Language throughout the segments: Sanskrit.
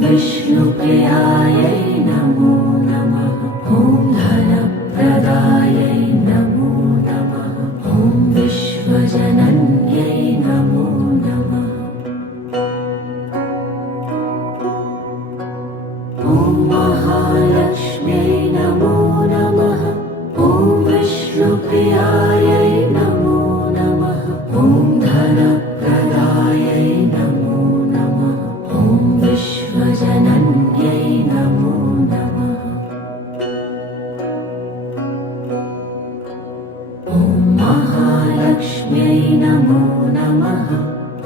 विष्णुप्रियायै नमो नमः। ॐ धनप्रदायै नमो नमः। ॐ विश्वजनन्यै नमो नमः। ॐ महालक्ष्म्यै नमो नमः। ॐ विष्णुप्रियायै नमो नमः। ॐ धनप्रदायै नमो नमः। ॐ विश्वजनन्यै नमो नमः। ॐ महालक्ष्म्यै नमो नमः।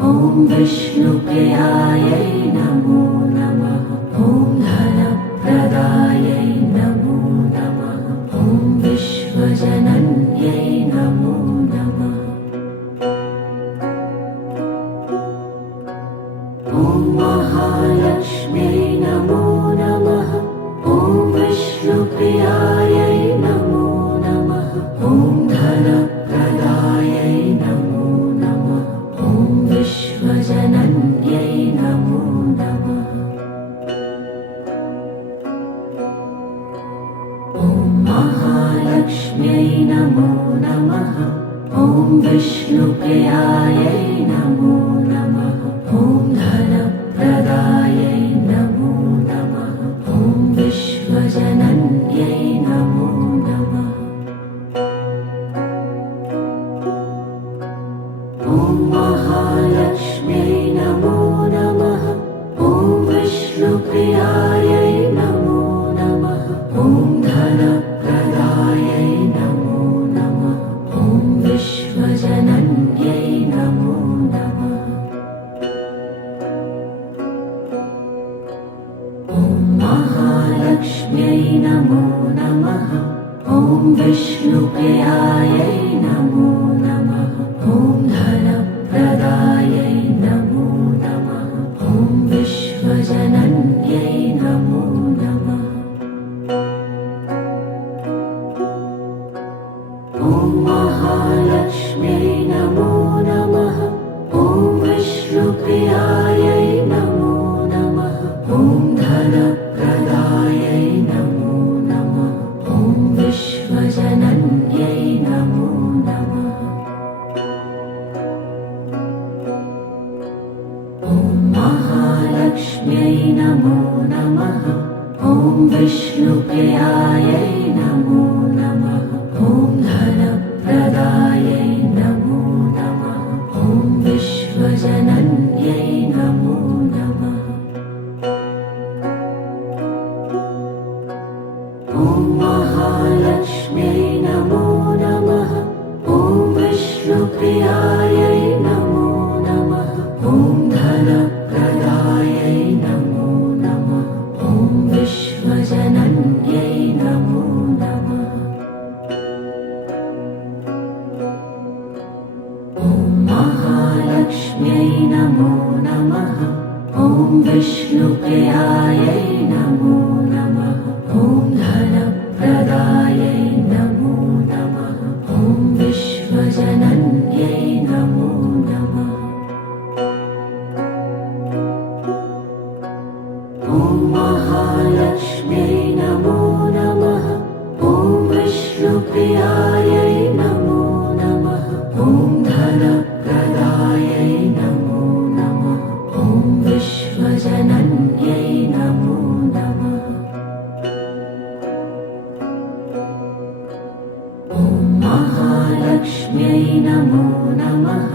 ॐ विष्णुप्रियायै नमो नमः। ॐ धनप्रदायै नमो नमः। ॐ विश्वजनन्यै नमो नमः। ॐ महालक्ष्म्यै नमो नमः। ॐ विष्णुप्रियायै नमो नमः। ॐ धनप्रदायै नमो नमः। ॐ विश्वजनन्यै नमो नमः। ॐ महालक्ष्म्यै नमो नमः। ॐ विष्णुप्रियायै नमो नमः। ॐ धनप्रदायै नमो नमः। ॐ विश्वजनन्यै नमो नमः। ॐ महालक्ष्म्यै नमो नमः। ॐ विष्णुप्रियायै नमो नमः। ॐ धनप्रदायै नमो नमः। ॐ विश्वजनन्यै नमो नमः। ॐ महालक्ष्म्यै नमो नमः। ॐ विष्णुप्रियायै नमो नमः। ॐ धनप्रदायै नमो नमः। ॐ विश्वजनन्यै नमो नमः। ॐ महालक्ष्म्यै नमो नमः। ॐ विष्णुप्रियायै नमो नमः। ॐ धनप्रदायै नमो नमः। ॐ विश्वजनन्यै नमो नमः। ॐ महालक्ष्म्यै नमो नमः। ॐ विष्णुप्रियायै नमो नमः। ॐ धनप्रदायै नमो नमः। ॐ विश्वजनन्यै नमो नमः। ॐ महालक्ष्म्यै नमो नमः। ॐ विष्णुप्रियायै नमो नमः। ॐ धनप्रदायै नमो नमः। ॐ विश्वजनन्यै नमो नमः। ॐ महालक्ष्म्यै नमो नमः। ॐ विष्णुप्रियायै नमो नमः। ॐ धनप्रदायै नमो नमः। ॐ विश्वजनन्यै नमो नमः। ॐ महालक्ष्म्यै नमो नमः। ॐ विष्णुप्रियायै नमो नमः। ॐ धनप्रदायै नमो नमः। ॐ विश्वजनन्यै नमो नमः। ॐ महालक्ष्म्यै नमो नमः।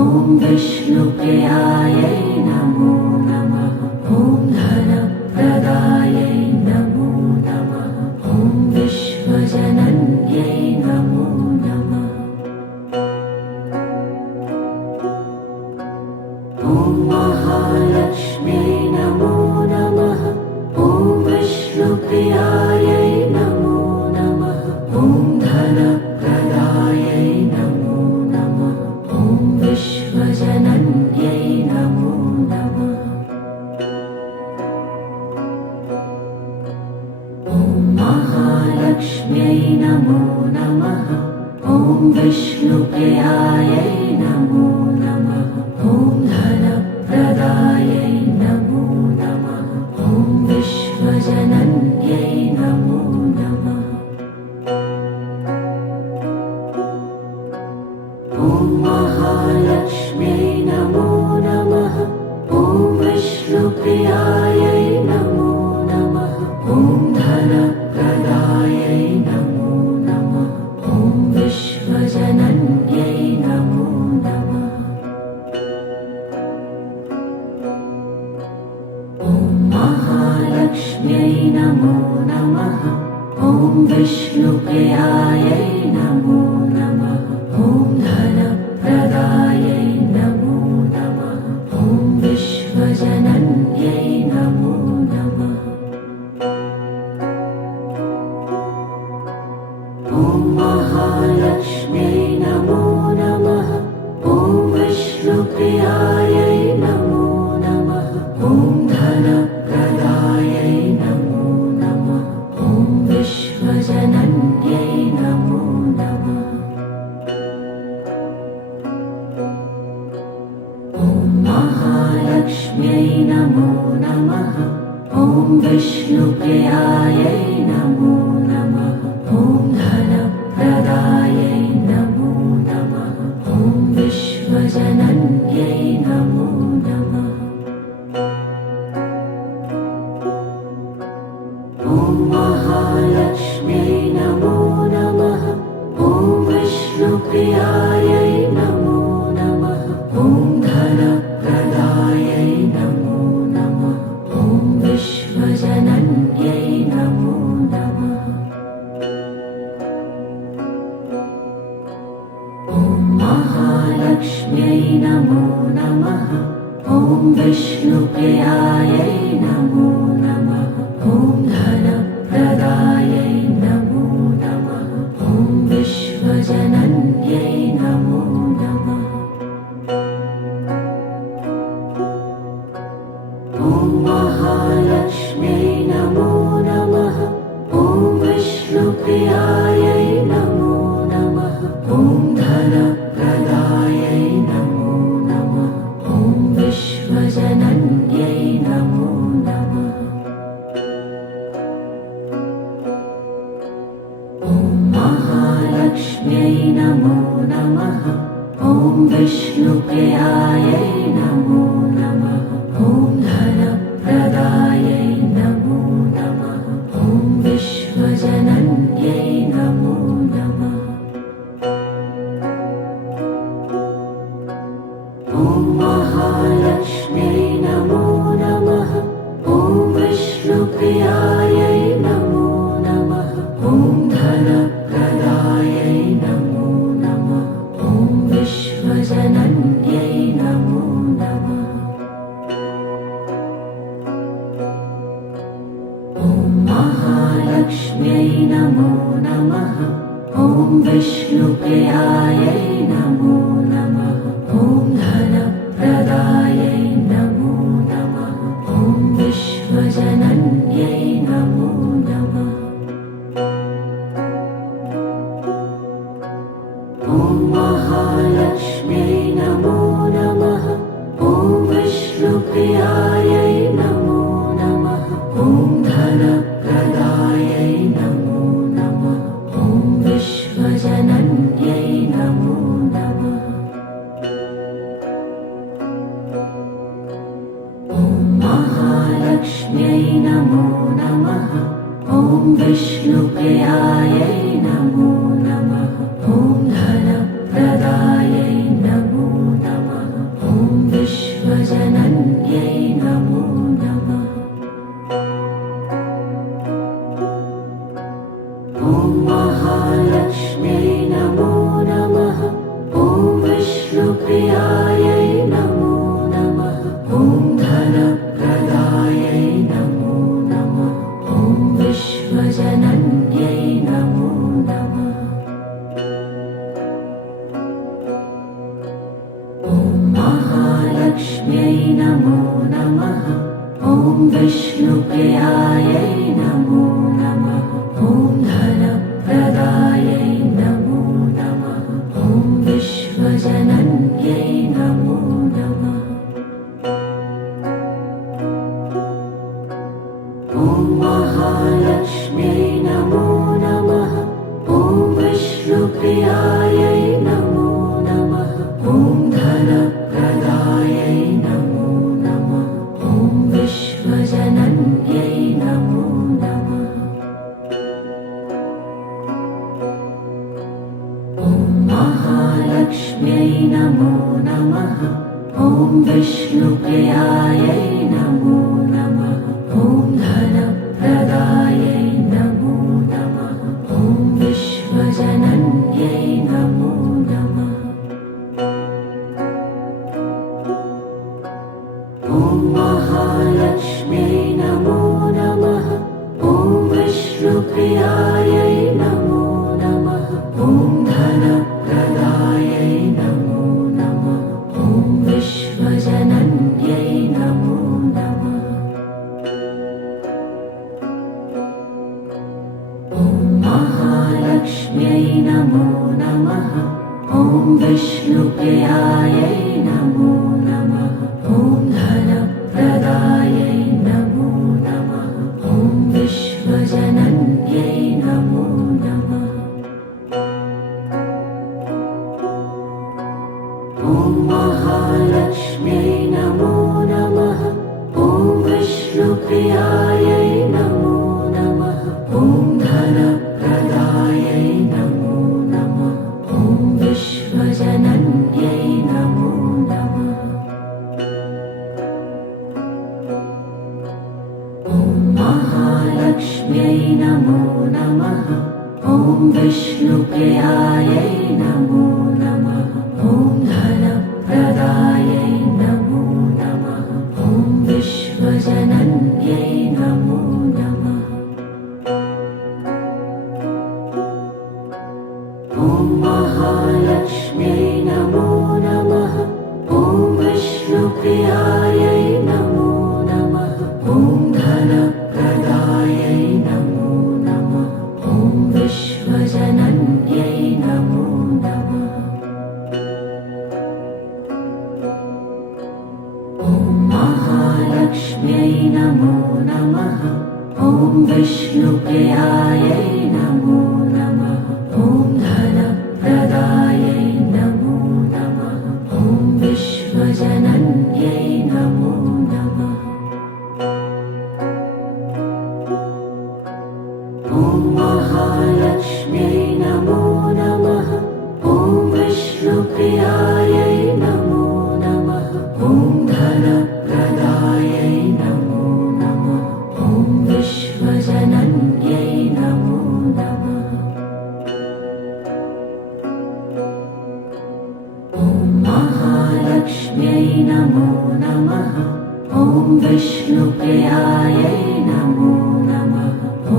ॐ विष्णुप्रियायै नमो नमः। ॐ धनप्रदायै नमो नमः। ॐ विश्वजनन्यै नमो नमः। ॐ महालक्ष्म्यै नमो नमः। ॐ विष्णुप्रियायै नमो नमः। ॐ धनप्रदायै नमो नमः। ॐ विश्वजनन्यै नमो नमः। ॐ महालक्ष्म्यै नमो नमः। ॐ विष्णुप्रियायै नमो नमः। ॐ धनप्रदायै नमो नमः। महालक्ष्म्यै नमो नमः। ॐ विष्णुप्रियायै नमो नमः। ॐ धनप्रदायै नमो नमः। ॐ विश्वजनन्यै नमो नमः। ॐ महालक्ष्म्यै नमो नमः। ॐ विष्णुप्रियायै नमो नमः। ॐ धनप्रदायै नमो नमः। ॐ विश्वजनन्यै नमो नमः। ॐ महालक्ष्म्यै नमो नमः। ॐ विष्णुप्रियायै नमो नमः। ॐ धनप्रदायै नमो नमः। ॐ विश्वजनन्यै नमो नमः। ॐ महालक्ष्म्यै नमो नमः। ॐ विष्णुप्रियायै नमो नमः। ॐ धनप्रदायै नमो नमः। ॐ विश्वजनन्यै नमो नमः। ॐ महालक्ष्म्यै नमो नमः। ॐ विष्णुप्रियायै नमो नमः। ॐ धनप्रदायै नमो नमः। ॐ विश्वजनन्यै नमो नमः। ॐ महालक्ष्म्यै नमो नमः। ॐ विष्णुप्रियायै नमो नमः। ॐ धनप्रदायै नमो नमः। ॐ विश्वजनन्यै नमो नमः। ॐ महालक्ष्म्यै नमो नमः। ॐ विष्णुप्रियायै नमो नमः। ॐ धनप्रदायै नमो नमः। ॐ विश्वजनन्यै नमो नमः। ॐ महालक्ष्म्यै नमो नमः। ॐ विष्णुप्रियायै नमो नमः। ॐ धनप्रदायै नमो नमः। ॐ विश्वजनन्यै नमो नमः। ॐ महालक्ष्म्यै नमो नमः। ॐ विष्णुप्रियायै नमो नमः। ॐ धनप्रदायै नमो नमः। ॐ विश्वजनन्यै नमो नमः। ॐ महालक्ष्म्यै नमो नमः। ॐ विष्णुप्रियायै नमो नमः। ॐ धनप्रदायै नमो नमः। ॐ विश्वजनन्यै नमो नमः। ॐ महालक्ष्म्यै नमो नमः। ॐ विष्णुप्रियायै नमो नमः। ॐ धनप्रदायै नमो नमः। ॐ विश्वजनन्यै नमो नमः। ॐ महालक्ष्म्यै नमो नमः। ॐ विष्णुप्रियायै नमो नमः। ॐ धनप्रदायै नमो नमः। ॐ विश्वजनन्यै नमो नमः। ॐ महालक्ष्म्यै नमो नमः। ॐ विष्णुप्रियायै नमो नमः। ॐ धनप्रदायै नमो नमः। ॐ विश्वजनन्यै नमो नमः। ॐ महालक्ष्म्यै नमो नमः। ॐ विष्णुप्रियायै नमो नमः। ॐ धनप्रदायै नमो नमः। ॐ विश्वजनन्यै नमो नमः। ॐ महालक्ष्म्यै नमो नमः। ॐ विष्णुप्रियायै नमो नमः। नमो नमः ॐ विष्णुप्रियायै नमो नमः ॐ धनप्रदायै नमो नमः ॐ विश्वजनन्यै नमो नमः ॐ महालक्ष्म्यै नमो नमः ॐ विष्णुप्रियायै नमो नमः ॐ धनप्रदायै नमो नमः ॐ विश्वजनन्यै नमो नमः ॐ महालक्ष्म्यै नमो नमः ॐ विष्णुप्रियायै नमो नमः ॐ धनप्रदायै नमो नमः ॐ विश्वजनन्यै नमो नमः ॐ महालक्ष्म्यै नमो नमः ॐ विष्णुप्रियायै नमो नमः ॐ धनप्रदायै नमो नमः ॐ विश्वजनन्यै नमो नमः ॐ महालक्ष्म्यै नमो नमः ॐ विष्णुप्रियायै नमो नमः ॐ धनप्रदायै नमो नमः ॐ विश्वजनन्यै नमो नमः ॐ महालक्ष्म्यै नमो नमः ॐ विष्णुप्रियायै नमो नमः ॐ धनप्रदायै नमो नमः ॐ विश्वजनन्यै नमो नमः ॐ महालक्ष्म्यै नमो नमः ॐ विष्णुप्रियायै नमो नमः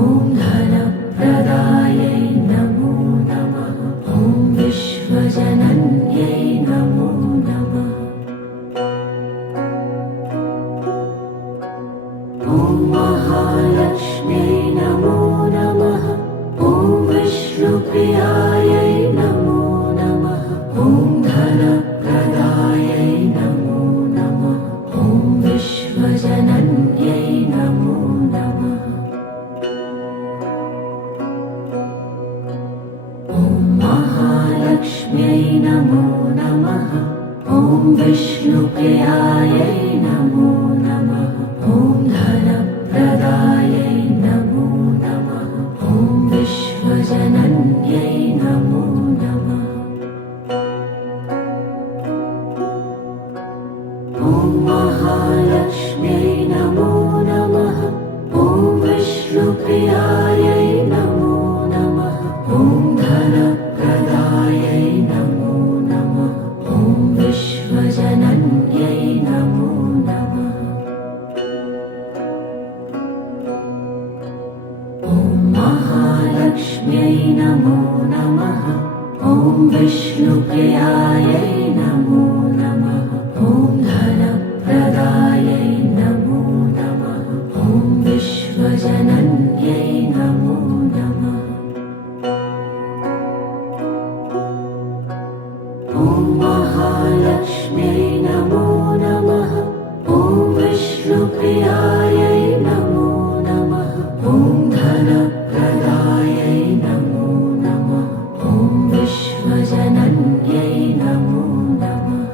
ॐ धनप्रदायै नमो नमः ॐ विश्वजनन्यै नमो नमः ॐ महालक्ष्म्यै नमो नमः ॐ विष्णुप्रियायै नमो नमः ॐ धनप्रदायै नमो नमः ॐ विश्वजनन्यै नमो नमः ॐ महालक्ष्म्यै नमो नमः ॐ विष्णुप्रियायै नमो नमः ॐ धनप्रदायै नमो नमः ॐ विश्वजनन्यै नमो नमः ॐ महालक्ष्म्यै नमो नमः ॐ विष्णुप्रियायै नमो नमः ॐ धनप्रदायै नमो नमः ॐ विश्वजनन्यै नमो नमः ॐ महालक्ष्म्यै नमो नमः ॐ विष्णुप्रियायै नमो नमः ॐ धनप्रदायै नमो नमः ॐ विश्वजनन्यै नमो नमः ॐ महालक्ष्म्यै नमो नमः ॐ विष्णुप्रियायै नमो नमः ॐ धनप्रदायै नमो नमः ॐ विश्वजनन्यै नमो नमः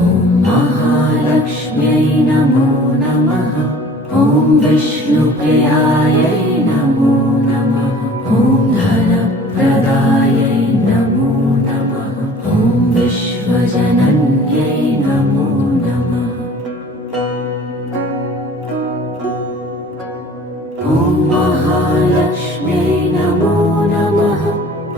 ॐ महालक्ष्म्यै नमो नमः ॐ विष्णुप्रियायै नमो नमः ॐ धनप्रदायै नमो नमः ॐ विश्वजनन्यै नमो नमः ॐ महालक्ष्म्यै नमो नमः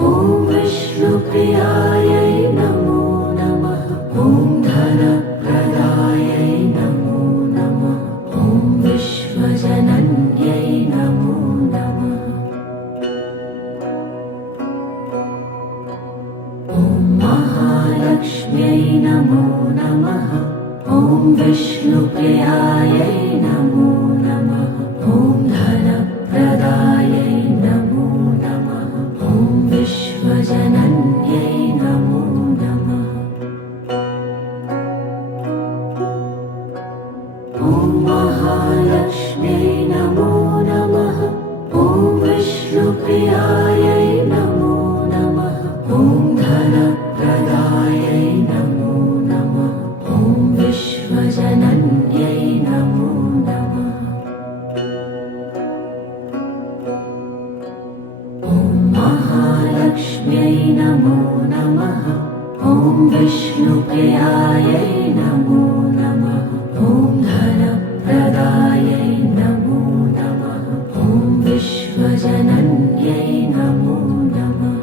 ॐ विष्णुप्रियायै नमो नमः ॐ धनप्रदायै नमो नमः ॐ विश्वजनन्यै नमो नमः ॐ महालक्ष्म्यै नमो नमः ॐ विष्णुप्रियायै नमो नमः ॐ धनप्रदायै विष्णुप्रियायै नमो नमः। ॐ धनप्रदायै नमो नमः। ॐ विश्वजनन्यै नमो नमः। ॐ महालक्ष्म्यै नमो नमः। ॐ विष्णुप्रियायै नमो नमः। ॐ धनप्रदायै नमो नमः। ॐ विश्वजनन्यै नमो नमः।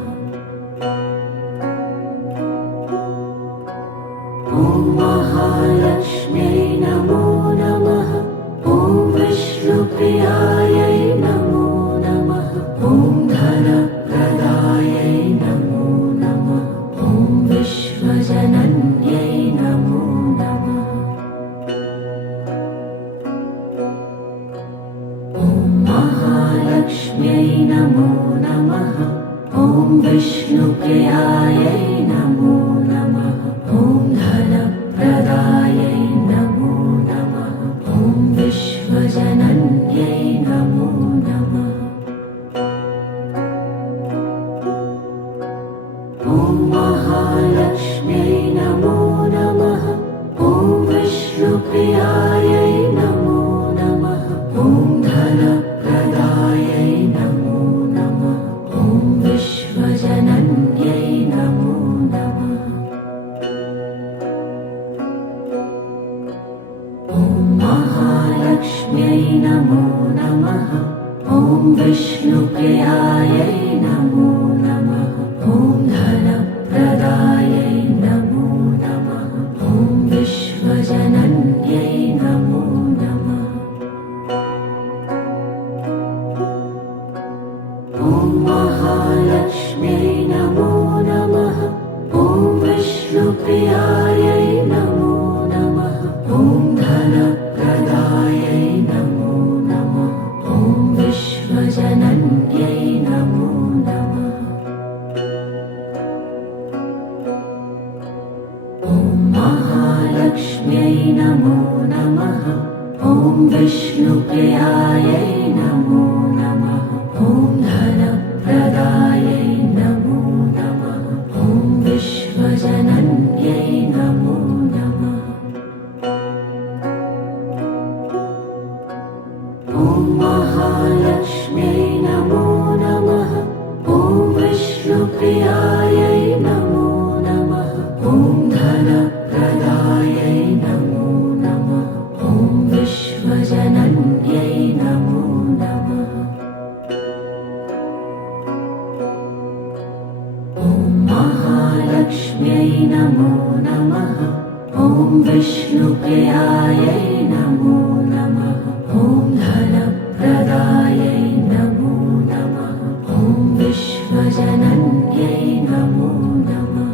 ॐ महालक्ष्म्यै नमो नमः। ॐ विष्णुप्रियायै नमो नमः। ॐ धनप्रदायै नमो नमः। ॐ विश्वजनन्यै नमो नमः। ॐ महालक्ष्म्यै नमो नमः। ॐ विष्णुप्रियायै नमो नमः। ॐ धनप्रदायै नमो नमः। ॐ विश्वजनन्यै नमो नमः। ॐ महालक्ष्म्यै नमो नमः। ॐ विष्णुप्रियायै नमो नमः। ॐ धनप्रदायै नमो नमः। ॐ विश्वजनन्यै नमो नमः। ॐ महालक्ष्म्यै नमो नमः। ॐ विष्णुप्रियायै नमो नमः। ॐ धनप्रदायै नमो नमः। ॐ विश्वजनन्यै नमो नमः। ॐ महालक्ष्म्यै नमो नमः। ॐ विष्णुप्रियायै नमो नमः। ॐ धनप्रदायै नमो नमः। ॐ विश्वजनन्यै नमो नमः। ॐ महालक्ष्म्यै नमो नमः। ॐ विष्णुप्रियायै नमो नमः। ॐ धनप्रदायै नमो नमः। ॐ विश्वजनन्यै नमो नमः। ॐ महालक्ष्म्यै नमो नमः। ॐ विष्णुप्रियायै नमो नमः। ॐ धनप्रदायै नमो नमः। ॐ विश्वजनन्यै नमो नमः। ॐ महालक्ष्म्यै नमो नमः। ॐ विष्णुप्रियायै नमो नमः। ॐ धनप्रदायै नमो नमः। ॐ विश्वजनन्यै नमो नमः।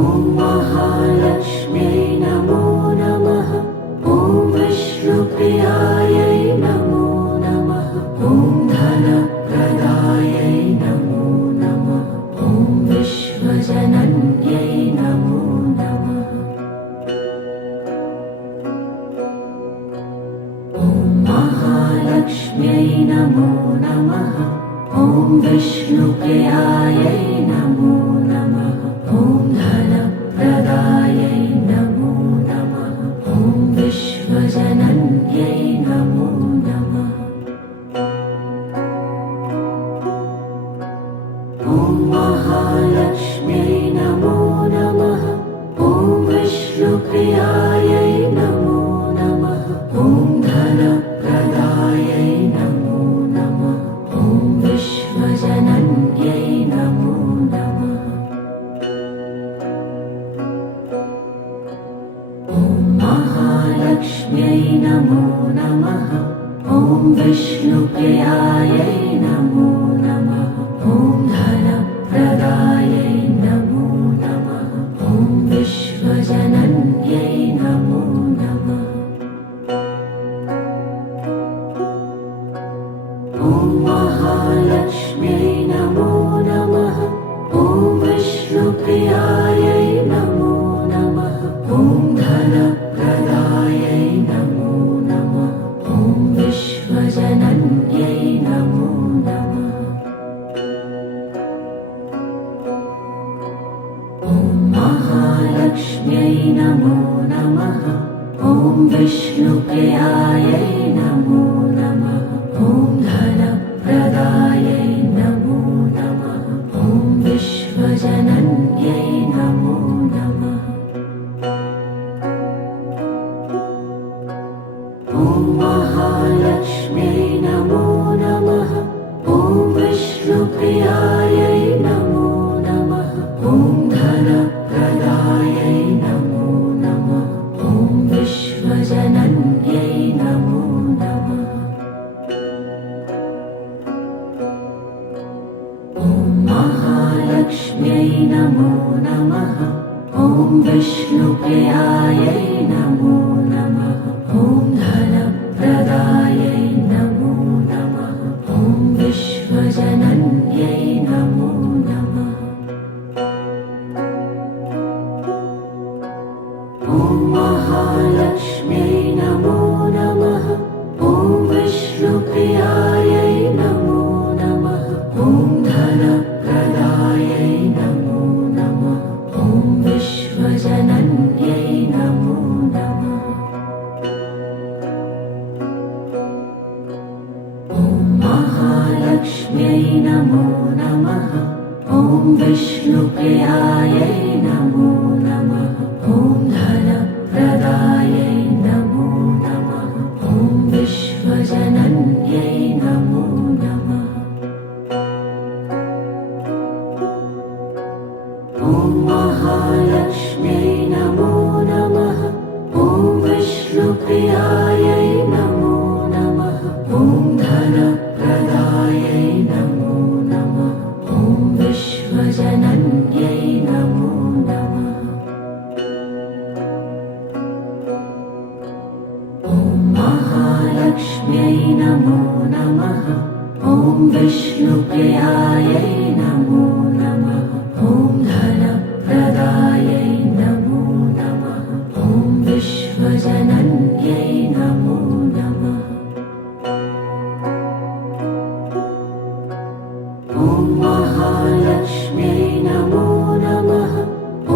ॐ महालक्ष्म्यै नमो नमः। ॐ विष्णुप्रियायै नमो नमः। ॐ धनप्रदायै नमो नमः। ॐ विश्वजनन्यै नमो नमः। ॐ महालक्ष्म्यै नमो नमः। ॐ विष्णुप्रियायै नमो नमः। ॐ धनप्रदायै नमो नमः। ॐ विश्वजनन्यै नमो नमः। ॐ महालक्ष्म्यै नमो नमः। ॐ विष्णुप्रियायै नमो नमः। ॐ धनप्रदायै नमो नमः। ॐ विश्वजनन्यै नमो नमः। ॐ महालक्ष्म्यै नमो नमः। ॐ विष्णुप्रियायै नमो नमः। ॐ धनप्रदायै नमो नमः। ॐ विश्वजनन्यै नमो नमः। ॐ महालक्ष्म्यै नमो नमः। ॐ विष्णुप्रियायै नमो नमः। ॐ धनप्रदायै नमो नमः। ॐ विश्व महालक्ष्म्यै नमो नमः। ॐ विष्णुप्रियायै नमो नमः। ॐ धनप्रदायै नमो नमः। ॐ विश्वजनन्यै नमो नमः। ॐ महालक्ष्म्यै नमो नमः। ॐ विष्णुप्रियायै नमो नमः। ॐ धनप्रदायै नमो नमः। ॐ विश्वजनन्यै नमो नमः। ॐ महालक्ष्म्यै नमो नमः। ॐ विष्णुप्रियायै नमो नमः। ॐ धनप्रदायै नमो नमः। ॐ विश्वजनन्यै नमो नमः। ॐ महालक्ष्म्यै नमो नमः। ॐ विष्णुप्रियायै नमो नमः। ॐ धनप्रदायै नमो नमः। ॐ विश्वजनन्यै नमो नमः। ॐ महालक्ष्म्यै नमो नमः। ॐ विष्णुप्रियायै नमो नमः। ॐ धनप्रदायै नमो नमः। ॐ विश्वजनन्यै नमो नमः। ॐ महालक्ष्म्यै नमो नमः। ॐ विष्णुप्रियायै नमो नमः। ॐ धनप्रदायै नमो नमः। ॐ विश्वजनन्यै नमो नमः। ॐ महालक्ष्म्यै नमो नमः। ॐ विष्णुप्रियायै नमो नमः। ॐ धनप्रदायै नमो नमः। ॐ विश्वजनन्यै नमो नमः। ॐ महालक्ष्म्यै नमो नमः।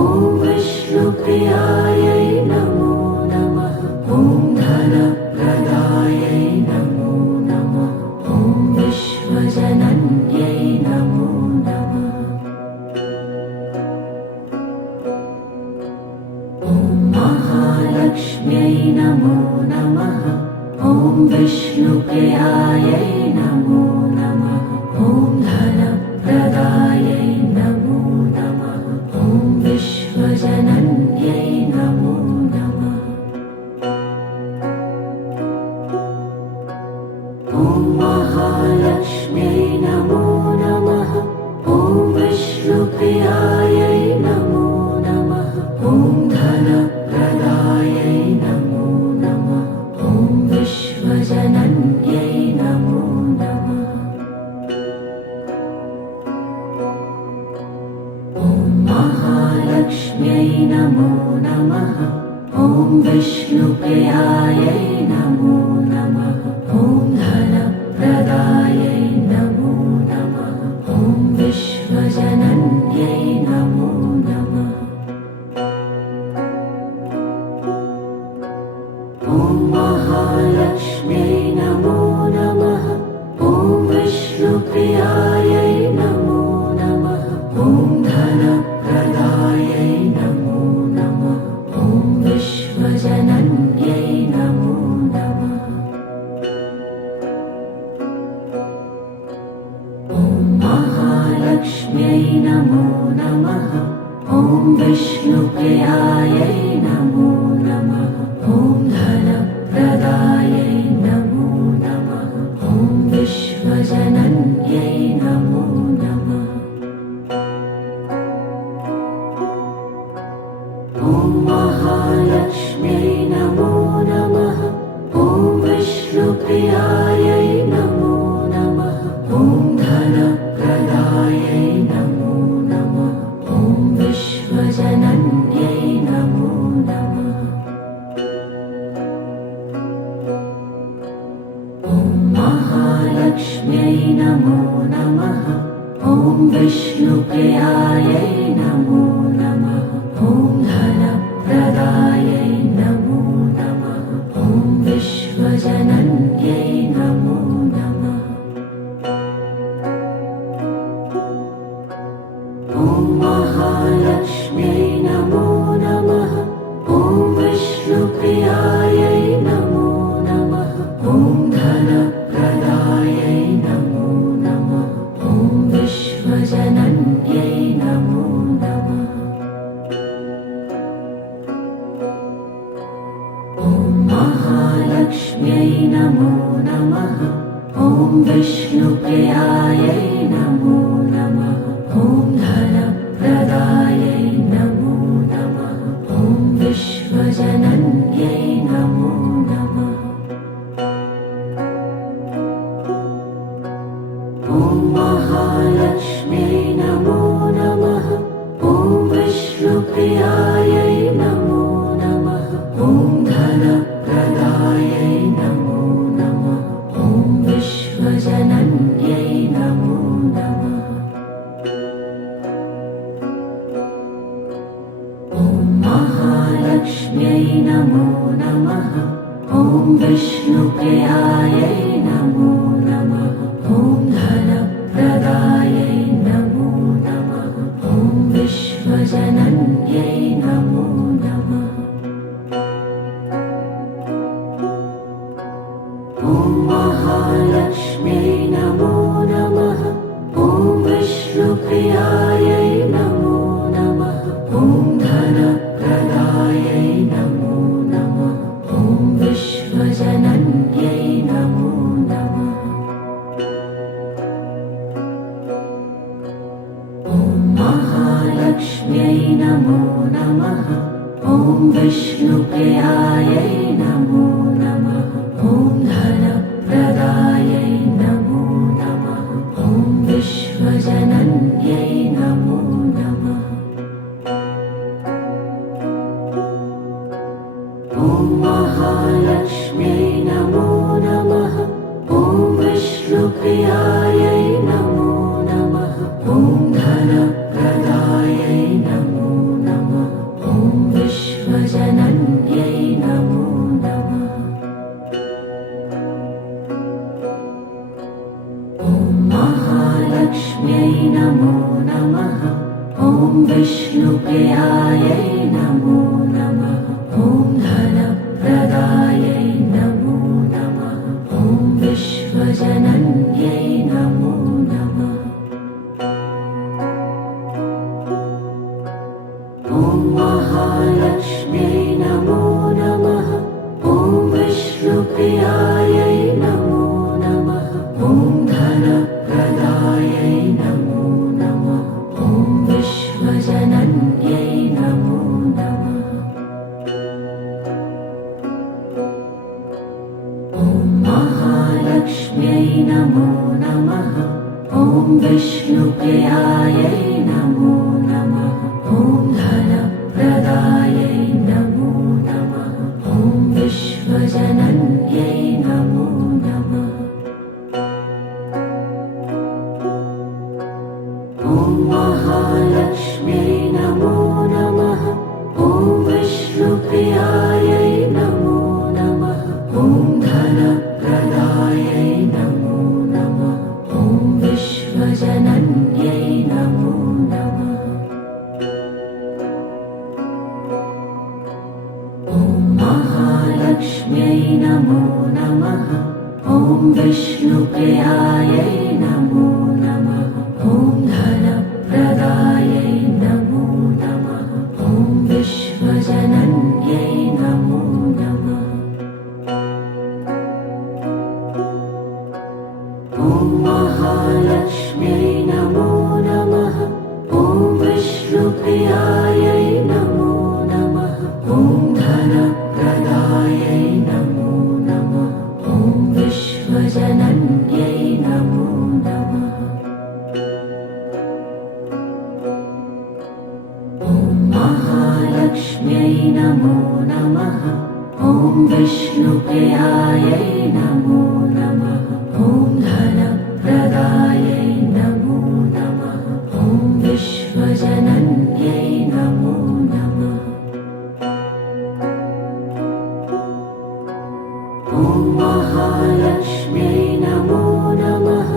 ॐ विष्णुप्रियायै नमो नमः। ॐ धनप्रदायै नमो नमः। ॐ विश्वजनन्यै नमो नमः। ॐ महालक्ष्म्यै नमो नमः। ॐ विष्णुप्रियायै नमो नमः। ॐ धनप्रदायै नमो नमः। ॐ विश्वजनन्यै नमो नमः। ॐ महालक्ष्म्यै नमो नमः। ॐ विष्णुप्रियायै नमो नमः। ॐ धनप्रदायै नमो नमः। ॐ विश्वजनन्यै नमो नमः। ॐ महालक्ष्म्यै नमो नमः। ॐ विष्णुप्रियायै नमो नमः। ॐ धनप्रदायै नमो नमः। ॐ विश्वजनन्यै नमो नमः। ॐ महालक्ष्म्यै नमो नमः। ॐ विष्णुप्रियायै नमो नमः। ॐ धनप्रदायै नमो नमः। ॐ विश्वजनन्यै नमो नमः। ॐ महालक्ष्म्यै नमो नमः। ॐ विष्णुप्रियायै नमो नमः। ॐ धनप्रदायै नमो नमः। ॐ विश्वजनन्यै नमो नमः। ॐ महालक्ष्म्यै नमो नमः। ॐ विष्णुप्रियायै नमो नमः। ॐ धनप्रदायै नमो नमः। ॐ विश्वजनन्यै नमो नमः। ॐ महालक्ष्म्यै नमो नमः। ॐ विष्णुप्रियायै नमो नमः। ॐ धन नमो नमः ॐ विष्णुप्रियायै नमो नमः ॐ धनप्रदायै नमो नमः ॐ विश्वजनन्यै नमो नमः ॐ महालक्ष्म्यै नमो नमः ॐ विष्णुप्रियायै नमो नमः ॐ धनप्रदायै नमो नमः ॐ विश्वजनन्यै नमो नमः ॐ महालक्ष्म्यै नमो नमः ॐ विष्णुप्रियायै नमो नमः ॐ धनप्रदायै नमो नमः ॐ विश्वजनन्यै नमो नमः ॐ महालक्ष्म्यै नमो नमः ॐ विष्णुप्रियायै नमो नमः ॐ धनप्रदायै नमो नमः ॐ विश्वजनन्यै नमो नमः ॐ महालक्ष्म्यै नमो नमः ॐ विष्णुप्रियायै नमो नमः ॐ धनप्रदायै नमो नमः ॐ विश्वजनन्यै नमो नमः ॐ महालक्ष्म्यै नमो नमः ॐ विष्णुप्रियायै नमो नमः ॐ धनप्रदायै नमो नमः ॐ विश्वजनन्यै नमो नमः ॐ महालक्ष्म्यै नमो नमः ॐ विष्णुप्रियायै नमो नमः ॐ धनप्रदायै नमो नमः ॐ विश्वजनन्यै नमो नमः ॐ महालक्ष्म्यै नमो नमः ॐ विष्णुप्रियायै नमो नमः ॐ धनप्रदायै नमो नमः ॐ विश्वजनन्यै नमो नमः ॐ महालक्ष्म्यै नमो नमः ॐ विष्णुप्रियायै नमो नमः ॐ धनप्रदायै नमो नमः ॐ विश्वजनन्यै नमो नमः ॐ महालक्ष्म्यै नमो नमः ॐ विष्णुप्रियायै नमो नमः ॐ धनप्रदायै नमो नमः ॐ विश्वजनन्यै नमो नमः ॐ महालक्ष्म्यै नमो नमः ॐ विष्णुप्रियायै नमो नमः ॐ धनप्रदायै नमो नमः ॐ विश्वजनन्यै नमो नमः ॐ महालक्ष्म्यै नमो नमः ॐ विष्णुप्रियायै नमो नमः ॐ धनप्रदायै नमो नमः ॐ विश्वजनन्यै नमो नमः ॐ महालक्ष्म्यै नमो नमः ॐ विष्णुप्रियायै नमो नमः ॐ धनप्रदायै नमो नमः ॐ विश्वजनन्यै नमो नमः ॐ महालक्ष्म्यै नमो नमः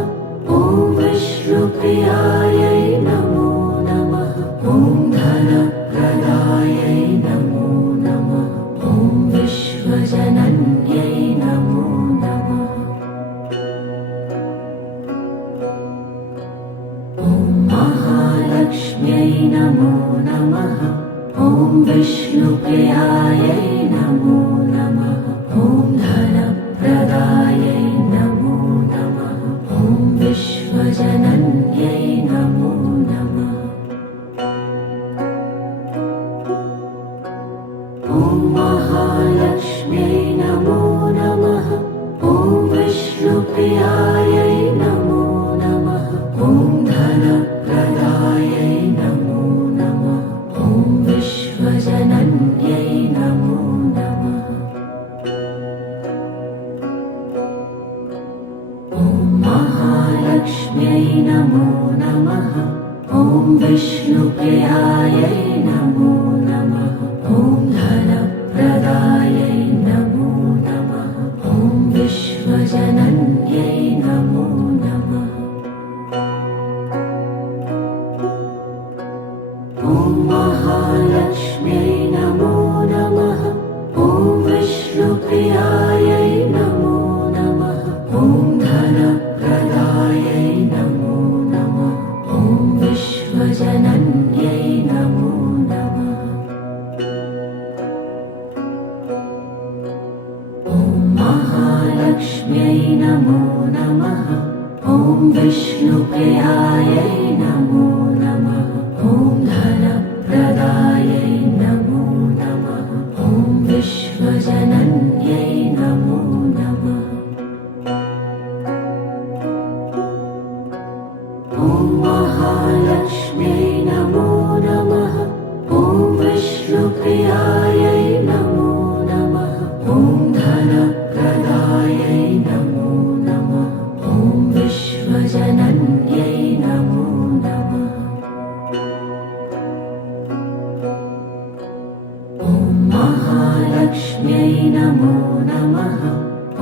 ॐ विष्णुप्रियायै नमो नमः ॐ धनप्रदायै नमो नमः ॐ विश्वजनन्यै नमो नमः ॐ महालक्ष्म्यै नमो नमः ॐ विष्णुप्रियायै नमो नमः ॐ धनप्रदायै महालक्ष्म्यै नमो नमः। ॐ विष्णुप्रियायै नमो नमः। ॐ धनप्रदायै नमो नमः। ॐ विश्वजनन्यै नमो नमः। ॐ महालक्ष्म्यै नमो नमः। ॐ विष्णुप्रियायै नमो नमः। ॐ धनप्रदायै नमो नमः। ॐ विश्वजनन्यै नमो नमः। ॐ महालक्ष्म्यै नमो नमः। ॐ विष्णुप्रियायै नमो नमः। ॐ धनप्रदायै नमो नमः। ॐ विश्वजनन्यै नमो नमः। ॐ महालक्ष्म्यै नमो नमः। ॐ विष्णुप्रियायै नमो नमः। ॐ धनप्रदायै नमो नमः। ॐ विश्वजनन्यै नमो नमः। ॐ महालक्ष्म्यै नमो नमः। ॐ विष्णुप्रियायै नमो नमः। ॐ धनप्रदायै नमो नमः। ॐ विश्वजनन्यै नमो नमः। ॐ महालक्ष्म्यै नमो नमः।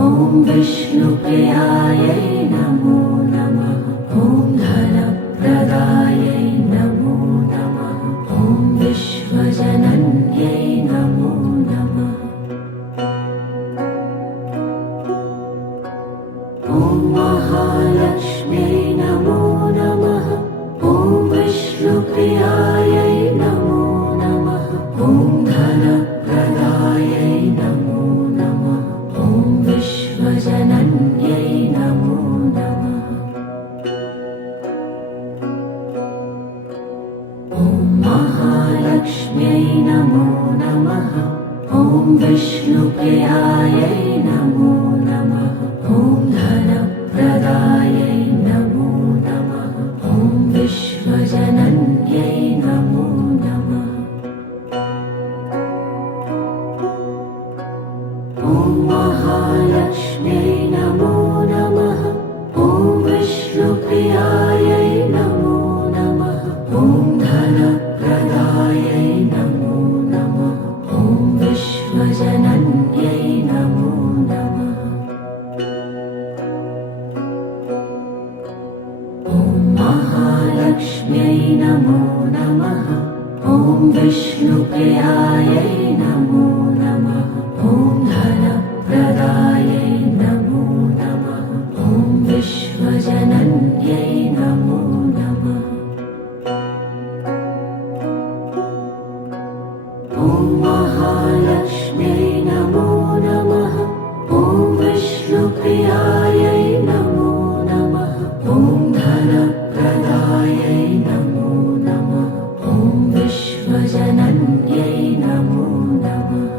ॐ विष्णुप्रियायै नमो नमः। ॐ धनप्रदायै नमो नमः। ॐ विश्वजनन्यै नमो नमः। ॐ महालक्ष्म्यै नमो नमः। ॐ विष्णुप्रियायै नमो नमः। ॐ धनप्रदायै नमो नमः। ॐ विश्वजनन्यै नमो नमः। ॐ महालक्ष्म्यै नमो नमः। ॐ विष्णुप्रियायै नमो नमः। ॐ धनप्रदायै नमो नमः। ॐ विश्वजनन्यै नमो नमः। ॐ महालक्ष्म्यै नमो नमः। ॐ विष्णुप्रियायै नमो नमः। ॐ धनप्रदायै नमो नमः। ॐ विश्वजनन्यै नमो नमः। ॐ महालक्ष्म्यै नमो नमः। ॐ विष्णुप्रियायै नमो नमः। ॐ धनप्रदायै नमो नमः। ॐ विश्वजनन्यै नमो नमः। ॐ महालक्ष्म्यै नमो नमः। ॐ विष्णुप्रियायै नमो नमः। ॐ धनप्रदायै नमो नमः। ॐ विश्वजनन्यै नमो नमः।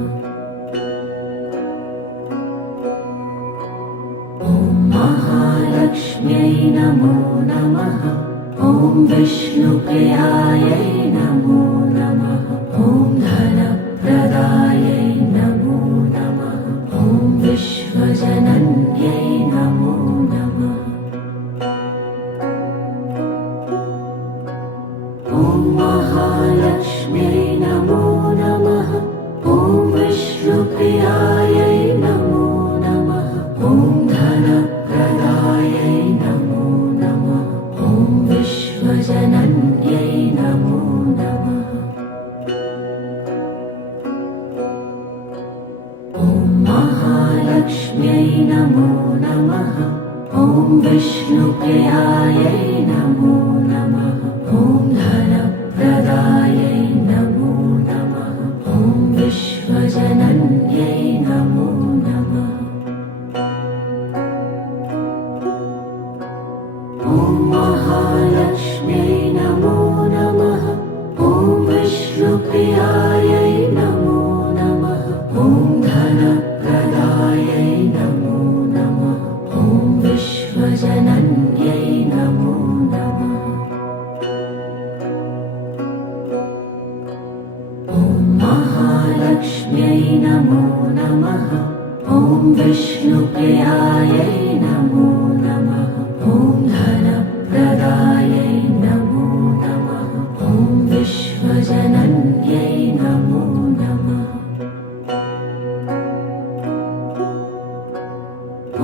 ॐ महालक्ष्म्यै नमो नमः। ॐ विष्णुप्रियायै नमो नमः। ॐ धनप्रदायै नमो नमः। ॐ विश्वजनन्यै नमो नमः। ॐ महालक्ष्म्यै नमो नमः। ॐ विष्णुप्रियायै नमो नमः। ॐ धनप्रदायै नमो नमः। ॐ विश्वजनन्यै नमो नमः। ॐ महालक्ष्म्यै नमो नमः। ॐ विष्णुप्रियायै नमो नमः। ॐ धनप्रदायै नमो नमः। ॐ विश्वजनन्यै नमो नमः। ॐ महालक्ष्म्यै नमो नमः। ॐ विष्णुप्रियायै नमो नमः। महालक्ष्म्यै नमो नमः। ॐ विष्णुप्रियायै नमो नमः। ॐ धनप्रदायै नमो नमः। ॐ विश्वजनन्यै नमो नमः।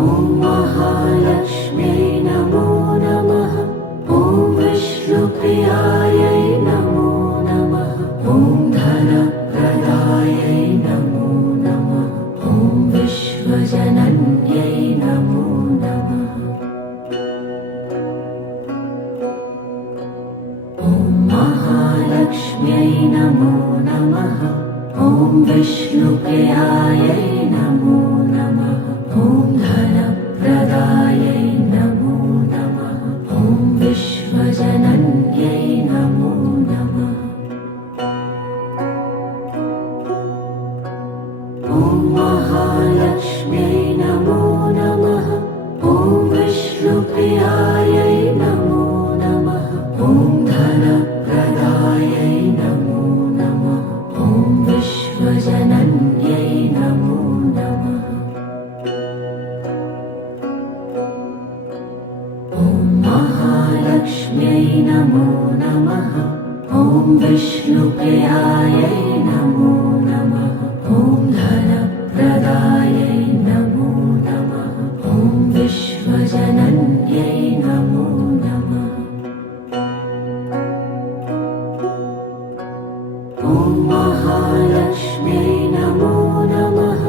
ॐ महालक्ष्म्यै नमो नमः। ॐ विष्णुप्रियायै नमो नमः। ॐ धनप्रदायै नमो नमः। ॐ विश्वजनन्यै नमो नमः। ॐ महालक्ष्म्यै नमो नमः। ॐ विष्णुप्रियायै नमो नमः। ॐ धनप्रदायै नमो नमः। ॐ विश्वजनन्यै नमो नमः। ॐ महालक्ष्म्यै नमो नमः। ॐ विष्णुप्रियायै नमो नमः। ॐ धनप्रदायै नमो नमः। ॐ विश्वजनन्यै नमो नमः। ॐ महालक्ष्म्यै नमो नमः। ॐ विष्णुप्रियायै नमो नमः। ॐ धनप्रदायै नमो नमः। ॐ विश्वजनन्यै नमो नमः। ॐ महालक्ष्म्यै नमो नमः।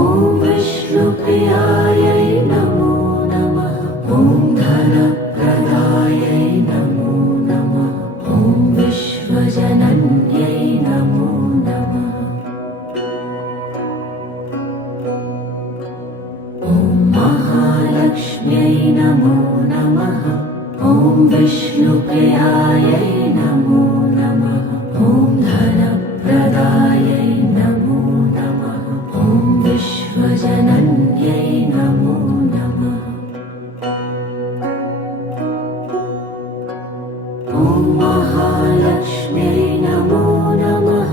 ॐ विष्णुप्रियायै नमो नमः। ॐ धनप्रदायै नमो नमः। ॐ विश्वजनन्यै नमो नमः। ॐ महालक्ष्म्यै नमो नमः। ॐ विष्णुप्रियायै नमो नमः। ॐ धनप्रदायै नमो नमः। ॐ विश्वजनन्यै नमो नमः। ॐ महालक्ष्म्यै नमो नमः।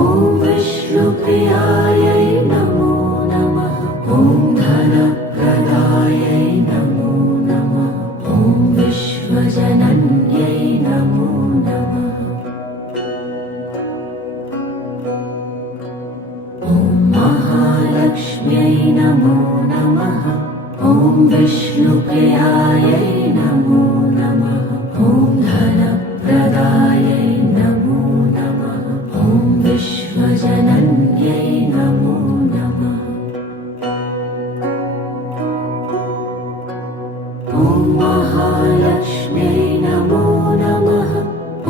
ॐ विष्णुप्रियायै नमो नमः। ॐ धनप्रदायै नमो नमः। ॐ विश्वजनन्यै नमो नमः। ॐ महालक्ष्म्यै नमो नमः। ॐ विष्णुप्रियायै नमो नमः। ॐ धनप्रदायै नमो नमः। ॐ विश्वजनन्यै नमो नमः। ॐ महालक्ष्म्यै नमो नमः।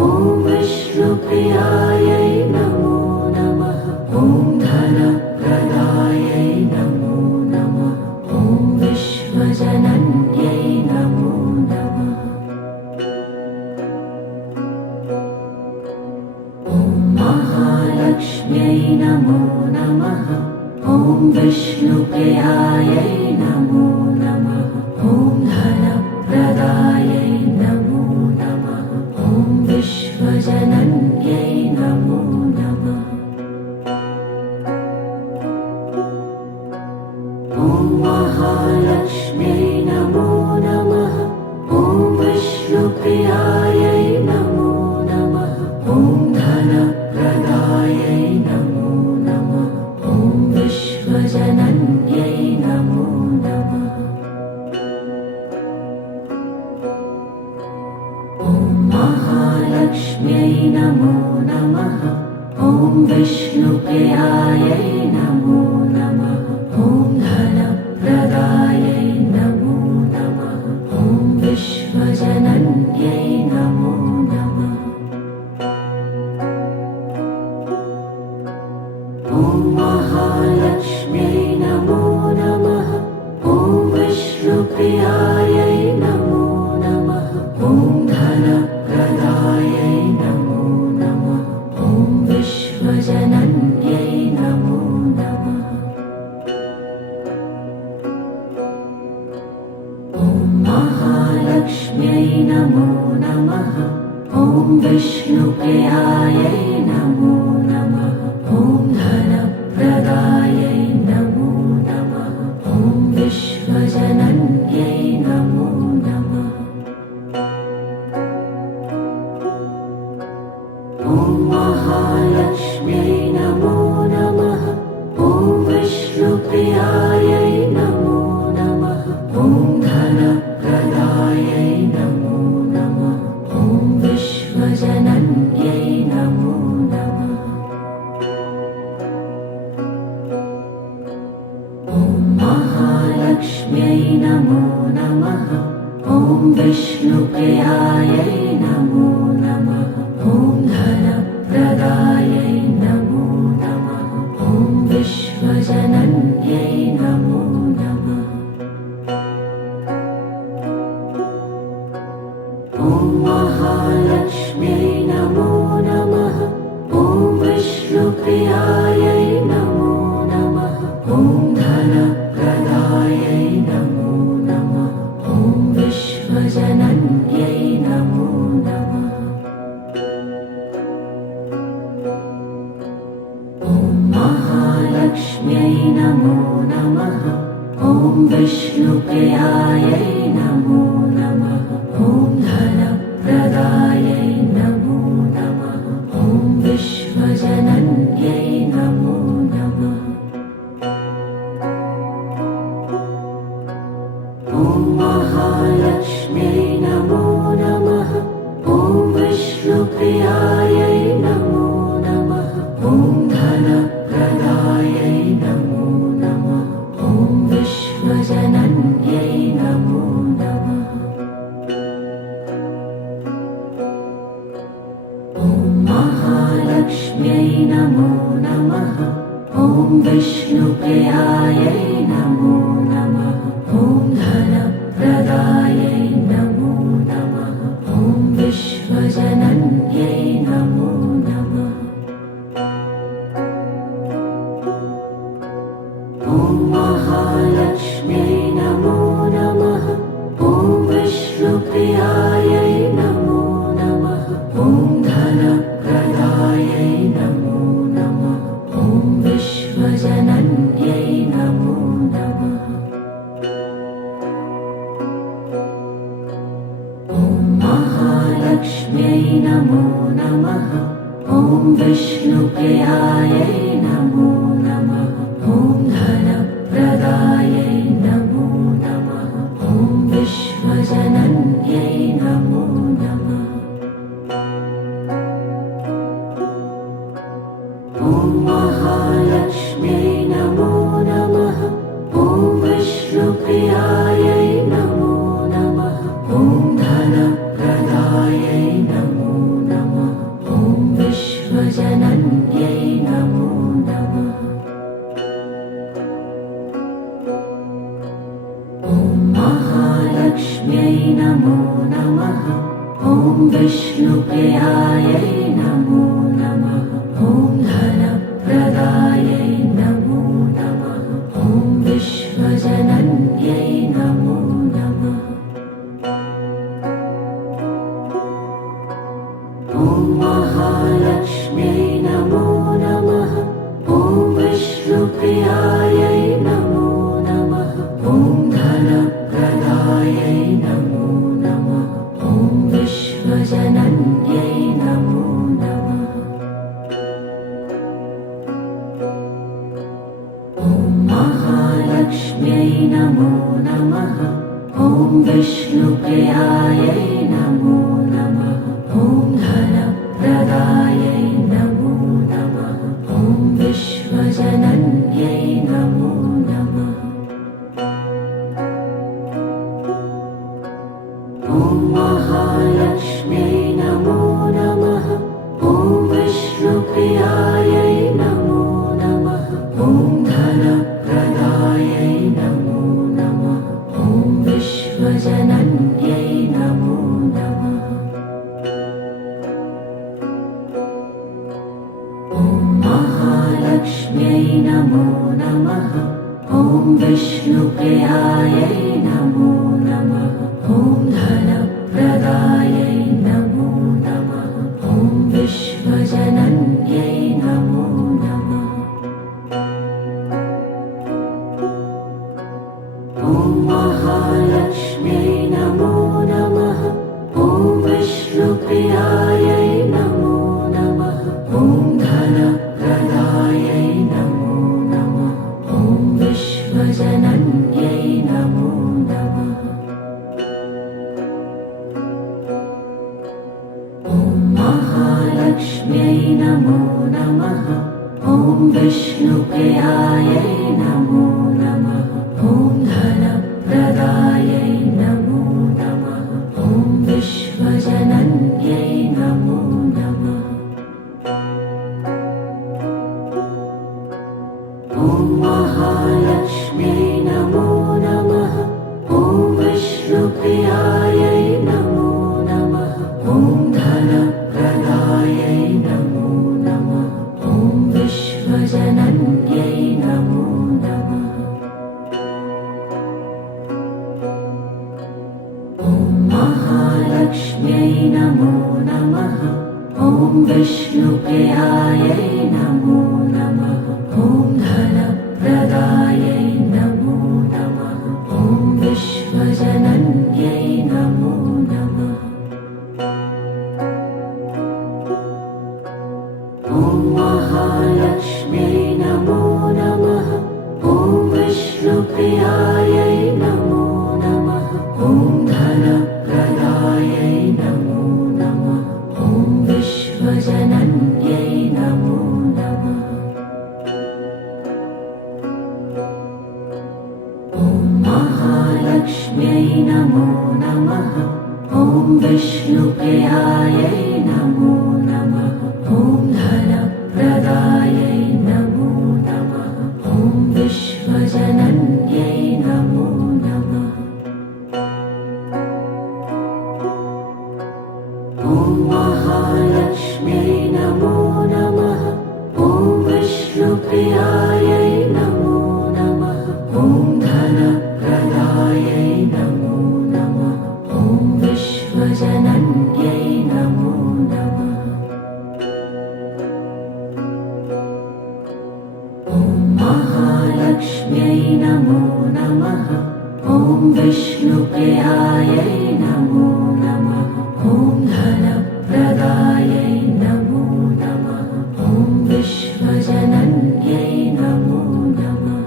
ॐ विष्णुप्रियायै नमो नमः। ॐ धनप्रदायै नमो नमः। ॐ विश्वजनन्यै नमो नमः। ॐ महालक्ष्म्यै नमो नमः। ॐ विष्णुप्रियायै नमो नमः। ॐ धनप्रदायै नमो नमः। ॐ विश्वजनन्यै नमो नमः। ॐ महालक्ष्म्यै नमो नमः। ॐ विष्णुप्रियायै नमो नमः। ॐ धनप्रदायै नमो नमः। ॐ विश्वजनन्यै नमो नमः। ॐ महालक्ष्म्यै नमो नमः। ॐ विष्णुप्रियायै नमो नमः। ॐ धनप्रदायै नमो नमः। ॐ विश्वजनन्यै नमो नमः। ॐ महालक्ष्म्यै नमो नमः। ॐ विष्णुप्रियायै नमो नमः। ॐ धनप्रदायै नमो नमः। ॐ विश्वजनन्यै नमो नमः। ॐ महालक्ष्म्यै नमो नमः। ॐ विष्णुप्रियायै नमो नमः। ॐ धन विष्णुप्रियायै नमो नमः। ॐ धनप्रदायै नमो नमः। ॐ विश्वजनन्यै नमो नमः। ॐ महालक्ष्म्यै नमो नमः। ॐ विष्णुप्रियायै नमो नमः। ॐ धनप्रदायै नमो नमः। ॐ विश्वजनन्यै नमो नमः। ॐ महालक्ष्म्यै नमो नमः। ॐ विष्णुप्रियायै नमो नमः। ॐ धनप्रदायै नमो नमः। ॐ विश्वजनन्यै नमो नमः। ॐ महालक्ष्म्यै नमो नमः। ॐ विष्णुप्रियायै नमो नमः। ॐ धनप्रदायै नमो नमः। ॐ विश्वजनन्यै नमो नमः। ॐ महालक्ष्म्यै नमो नमः। ॐ विष्णुप्रियायै नमो नमः। ॐ धनप्रदायै नमो नमः। ॐ विश्वजनन्यै नमो नमः। ॐ महालक्ष्म्यै नमो नमः। ॐ विष्णुप्रियायै नमो नमः। ॐ धनप्रदायै नमो नमः। ॐ विश्वजनन्यै नमो नमः। ॐ महालक्ष्म्यै नमो नमः। ॐ विष्णुप्रियायै नमो नमः। ॐ धनप्रदायै नमो नमः। ॐ विश्वजनन्यै नमो नमः। ॐ महालक्ष्म्यै नमो नमः। ॐ विष्णुप्रियायै नमो नमः। ॐ धनप्रदायै नमो नमः। ॐ विश्वजनन्यै नमो नमः। ॐ महालक्ष्म्यै नमो नमः। ॐ विष्णुप्रियायै नमो नमः। ॐ धनप्रदायै नमो नमः। ॐ विश्वजनन्यै नमो नमः। ॐ महालक्ष्म्यै नमो नमः। ॐ विष्णुप्रियायै नमो नमः। ॐ धनप्रदायै नमो नमः। ॐ विश्वजनन्यै नमो नमः। ॐ महालक्ष्म्यै नमो नमः। ॐ विष्णुप्रियायै नमो नमः। ॐ धनप्रदायै नमो नमः। ॐ विश्वजनन्यै नमो नमः। ॐ महालक्ष्म्यै नमो नमः। ॐ विष्णुप्रियायै नमो नमः। ॐ धनप्रदायै नमो नमः। ॐ विश्वजनन्यै नमो नमः। ॐ महालक्ष्म्यै नमो नमः। ॐ विष्णुप्रियायै नमो नमः। ॐ धनप्रदायै नमो नमः। ॐ विश्वजनन्यै नमो नमः। ॐ महालक्ष्म्यै नमो नमः। ॐ विष्णुप्रियायै नमो नमः। ॐ धनप्रदायै नमो नमः। ॐ विश्वजनन्यै नमो नमः। ॐ महालक्ष्म्यै नमो नमः। ॐ विष्णुप्रियायै नमो नमः। ॐ धनप्रदायै नमो नमः। महालक्ष्म्यै नमो नमः। ॐ विष्णुप्रियायै नमो नमः। ॐ धनप्रदायै नमो नमः। ॐ विश्वजनन्यै नमो नमः। ॐ महालक्ष्म्यै नमो नमः। ॐ विष्णुप्रियायै नमो नमः। ॐ धनप्रदायै नमो नमः। ॐ विश्वजनन्यै नमो नमः। ॐ महालक्ष्म्यै नमो नमः। ॐ विष्णुप्रियायै नमो नमः। ॐ धनप्रदायै नमो नमः। ॐ विश्वजनन्यै नमो नमः। ॐ महालक्ष्म्यै नमो नमः। ॐ विष्णुप्रियायै नमो नमः। ॐ धनप्रदायै नमो नमः। ॐ विश्वजनन्यै नमो नमः। ॐ महालक्ष्म्यै नमो नमः। ॐ विष्णुप्रियायै नमो नमः। ॐ धनप्रदायै नमो नमः। ॐ विश्वजनन्यै नमो नमः। ॐ महालक्ष्म्यै नमो नमः। ॐ विष्णुप्रियायै नमो नमः। ॐ धनप्रदायै नमो नमः। ॐ विश्वजनन्यै नमो नमः।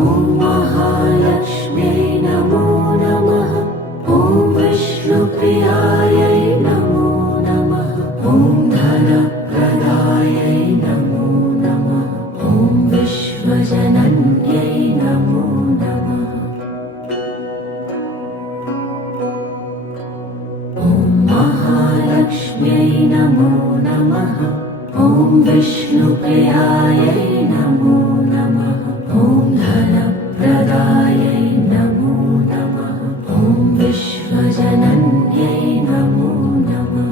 ॐ महालक्ष्म्यै नमो नमः। ॐ विष्णुप्रियायै नमो नमः। ॐ धनप्रदायै नमो नमः। ॐ विश्वजनन्यै नमो नमः। ॐ महालक्ष्म्यै नमो नमः। ॐ विष्णुप्रियायै नमो नमः। ॐ धनप्रदायै नमो नमः। ॐ विश्वजनन्यै नमो नमः।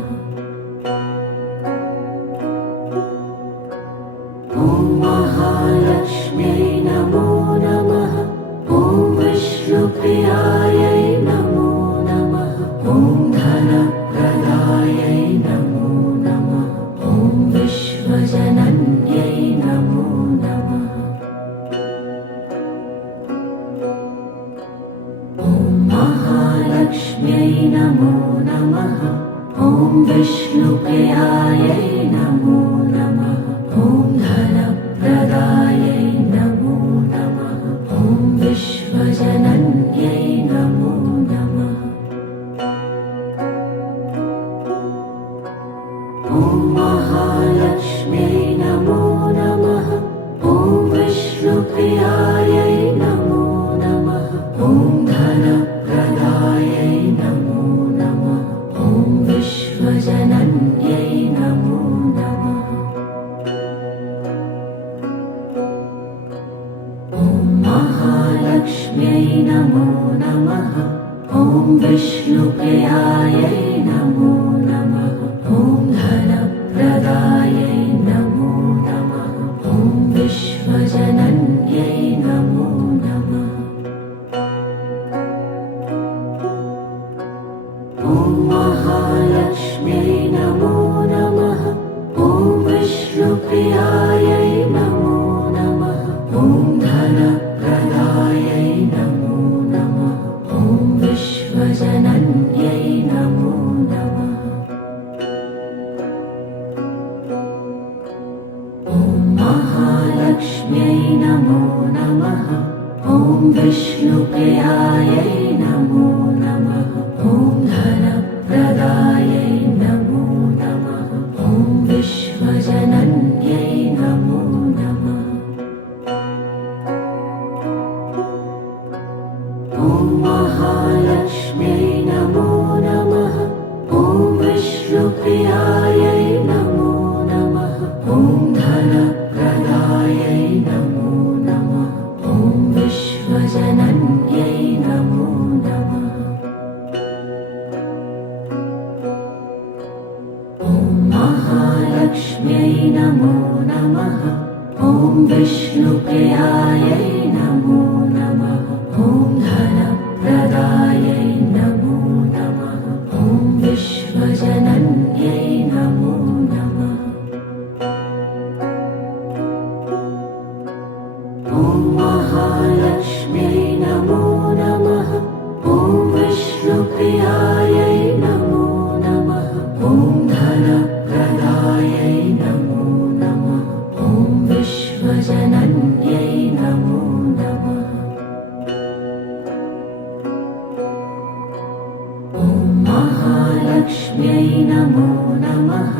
ॐ महालक्ष्म्यै नमो नमः। ॐ विष्णुप्रियायै नमो नमः। ॐ धनप्रदायै नमो नमः। ॐ विश्वजनन्यै नमो नमः। ॐ महालक्ष्म्यै नमो नमः। ॐ विष्णुप्रियायै नमो नमः। ॐ धनप्रदायै नमो नमः। ॐ विश्वजनन्यै नमो नमः। ॐ महालक्ष्म्यै नमो नमः। ॐ विष्णुप्रियायै नमो नमः। ॐ धनप्रदायै नमो नमः। ॐ विश्वजनन्यै नमो नमः। ॐ महालक्ष्म्यै नमो नमः। ॐ विष्णुप्रियायै नमो नमः। ॐ धनप्रदायै नमो नमः। ॐ विश्वजनन्यै नमो नमः। ॐ महालक्ष्म्यै नमो नमः। ॐ विष्णुप्रियायै नमो नमः। ॐ धनप्रदायै नमो नमः। ॐ विश्वजनन्यै नमो नमः। ॐ महालक्ष्म्यै नमो नमः। ॐ विष्णुप्रियायै नमो नमः। ॐ धनप्रदायै नमो नमः। ॐ विश्वजनन्यै नमो नमः। ॐ महालक्ष्म्यै नमो नमः। ॐ विष्णुप्रियायै नमो नमः। महालक्ष्म्यै नमो नमः। ॐ विष्णुप्रियायै नमो नमः। ॐ धनप्रदायै नमो नमः। ॐ विश्वजनन्यै नमो नमः। ॐ महालक्ष्म्यै नमो नमः। ॐ विष्णुप्रियायै नमो नमः। ॐ धनप्रदायै नमो नमः। ॐ विश्वजनन्यै नमो नमः। ॐ महालक्ष्म्यै नमो नमः।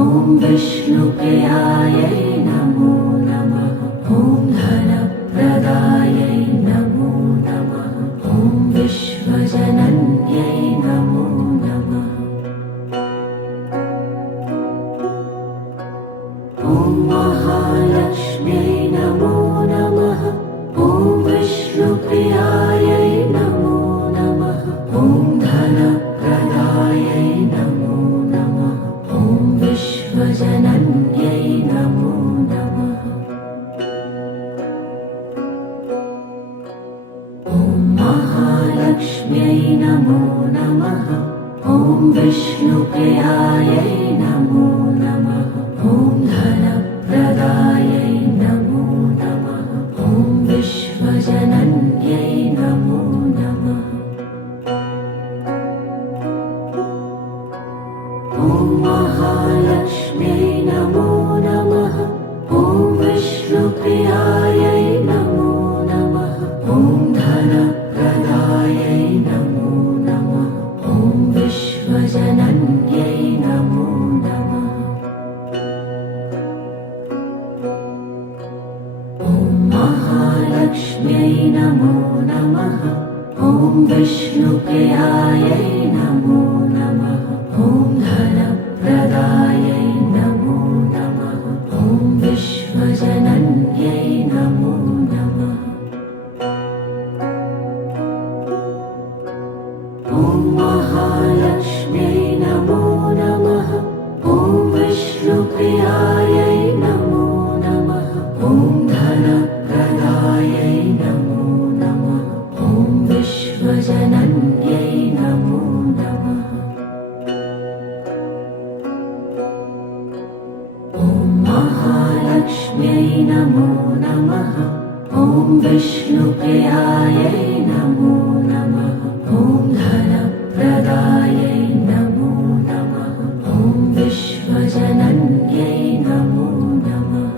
ॐ विष्णुप्रियायै नमो नमः। ॐ धनप्रदायै नमो नमः। ॐ विश्वजनन्यै नमो नमः। ॐ महालक्ष्म्यै नमो नमः। ॐ विष्णुप्रियायै नमो नमः। ॐ धनप्रदायै नमो नमः। ॐ विश्वजनन्यै नमो नमः। ॐ महालक्ष्म्यै नमो नमः। ॐ विष्णुप्रियायै नमो नमः। ॐ धनप्रदायै नमो नमः। ॐ विश्वजनन्यै नमो नमः। ॐ महालक्ष्म्यै नमो नमः। ॐ विष्णुप्रियायै नमो नमः। ॐ धनप्रदायै नमो नमः। ॐ विश्वजनन्यै नमो नमः। ॐ महालक्ष्म्यै नमो नमः। ॐ विष्णुप्रियायै नमो नमः। ॐ धनप्रदायै नमो नमः। ॐ विश्वजनन्यै नमो नमः। ॐ महालक्ष्म्यै नमो नमः। ॐ विष्णुप्रियायै नमो नमः। ॐ धनप्रदायै नमो नमः। ॐ विश्वजनन्यै नमो नमः। ॐ महालक्ष्म्यै नमो नमः। ॐ विष्णुप्रियायै नमो नमः। ॐ धनप्रदायै नमो नमः। ॐ विश्वजनन्यै नमो नमः।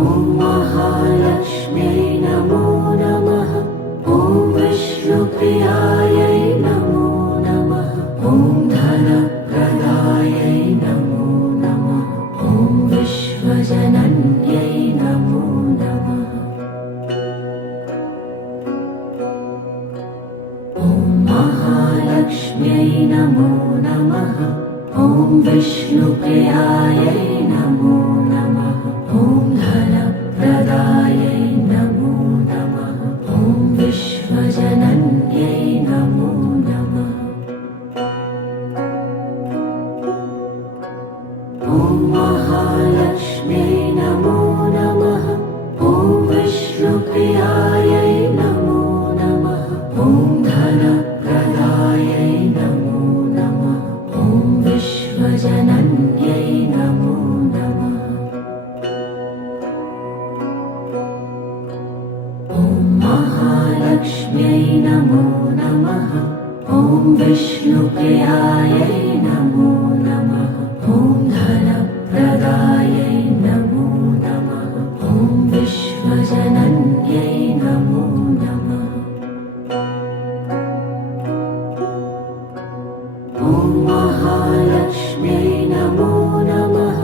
ॐ महालक्ष्म्यै नमो नमः। ॐ विष्णुप्रियायै नमो नमः। ॐ धनप्रदायै नमो नमः। ॐ विश्वजनन्यै नमो नमः। ॐ महालक्ष्म्यै नमो नमः। ॐ विष्णुप्रियायै नमो नमः। ॐ धनप्रदायै नमो नमः। ॐ विश्वजनन्यै नमो नमः। ॐ महालक्ष्म्यै नमो नमः। ॐ विष्णुप्रियायै नमो नमः। ॐ धनप्रदायै नमो नमः। ॐ विश्वजनन्यै नमो नमः। ॐ महालक्ष्म्यै नमो नमः। ॐ विष्णुप्रियायै नमो नमः। ॐ धनप्रदायै नमो नमः। ॐ विश्वजनन्यै नमो नमः। ॐ महालक्ष्म्यै नमो नमः।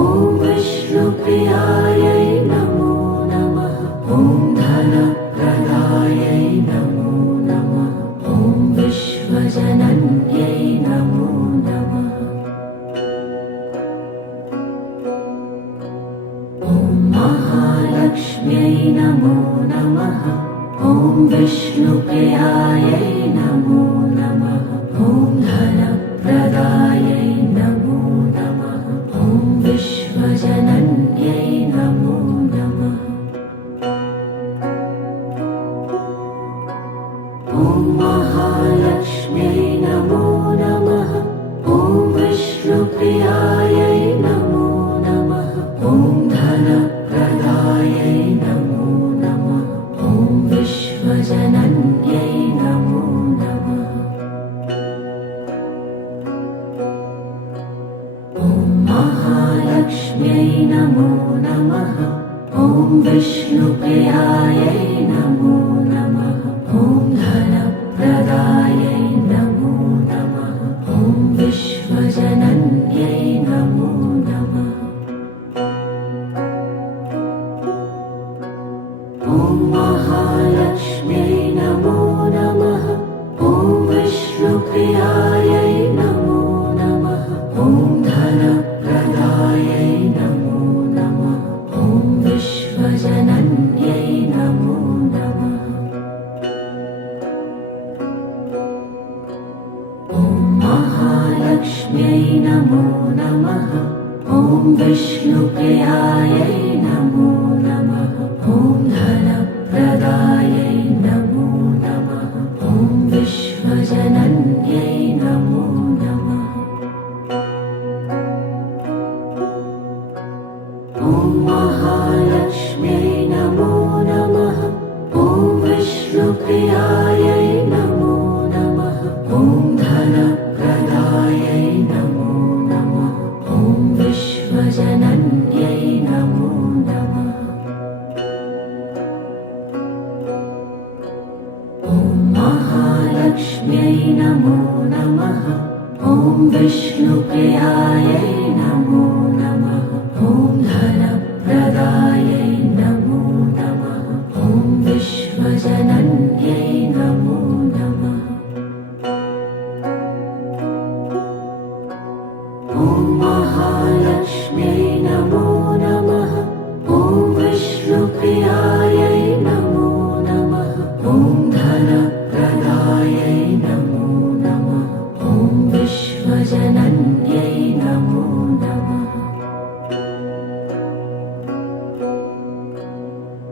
ॐ विष्णुप्रियायै नमो नमः। ॐ धनप्रदायै नमो नमः। ॐ विश्वजनन्यै नमो नमः। ॐ महालक्ष्म्यै नमो नमः। ॐ विष्णुप्रियायै नमो नमः। ॐ धन नमो नमः ॐ विष्णुप्रियायै नमो नमः ॐ धनप्रदायै नमो नमः ॐ विश्वजनन्यै नमो नमः ॐ महालक्ष्म्यै नमो नमः ॐ विष्णुप्रियायै नमो नमः ॐ धनप्रदायै नमो नमः ॐ विश्वजनन्यै नमो नमः ॐ महालक्ष्म्यै नमो नमः ॐ विष्णुप्रियायै नमो नमः ॐ धनप्रदायै नमो नमः ॐ विश्वजनन्यै नमो नमः ॐ महालक्ष्म्यै नमो नमः ॐ विष्णुप्रियायै नमो नमः ॐ धनप्रदायै नमो नमः ॐ विश्वजनन्यै नमो नमः ॐ महालक्ष्म्यै नमो नमः ॐ विष्णुप्रियायै नमो नमः ॐ धनप्रदायै नमो नमः ॐ विश्वजनन्यै नमो नमः ॐ महालक्ष्म्यै नमो नमः ॐ विष्णुप्रियायै नमो नमः ॐ धनप्रदायै नमो नमः ॐ विश्वजनन्यै नमो नमः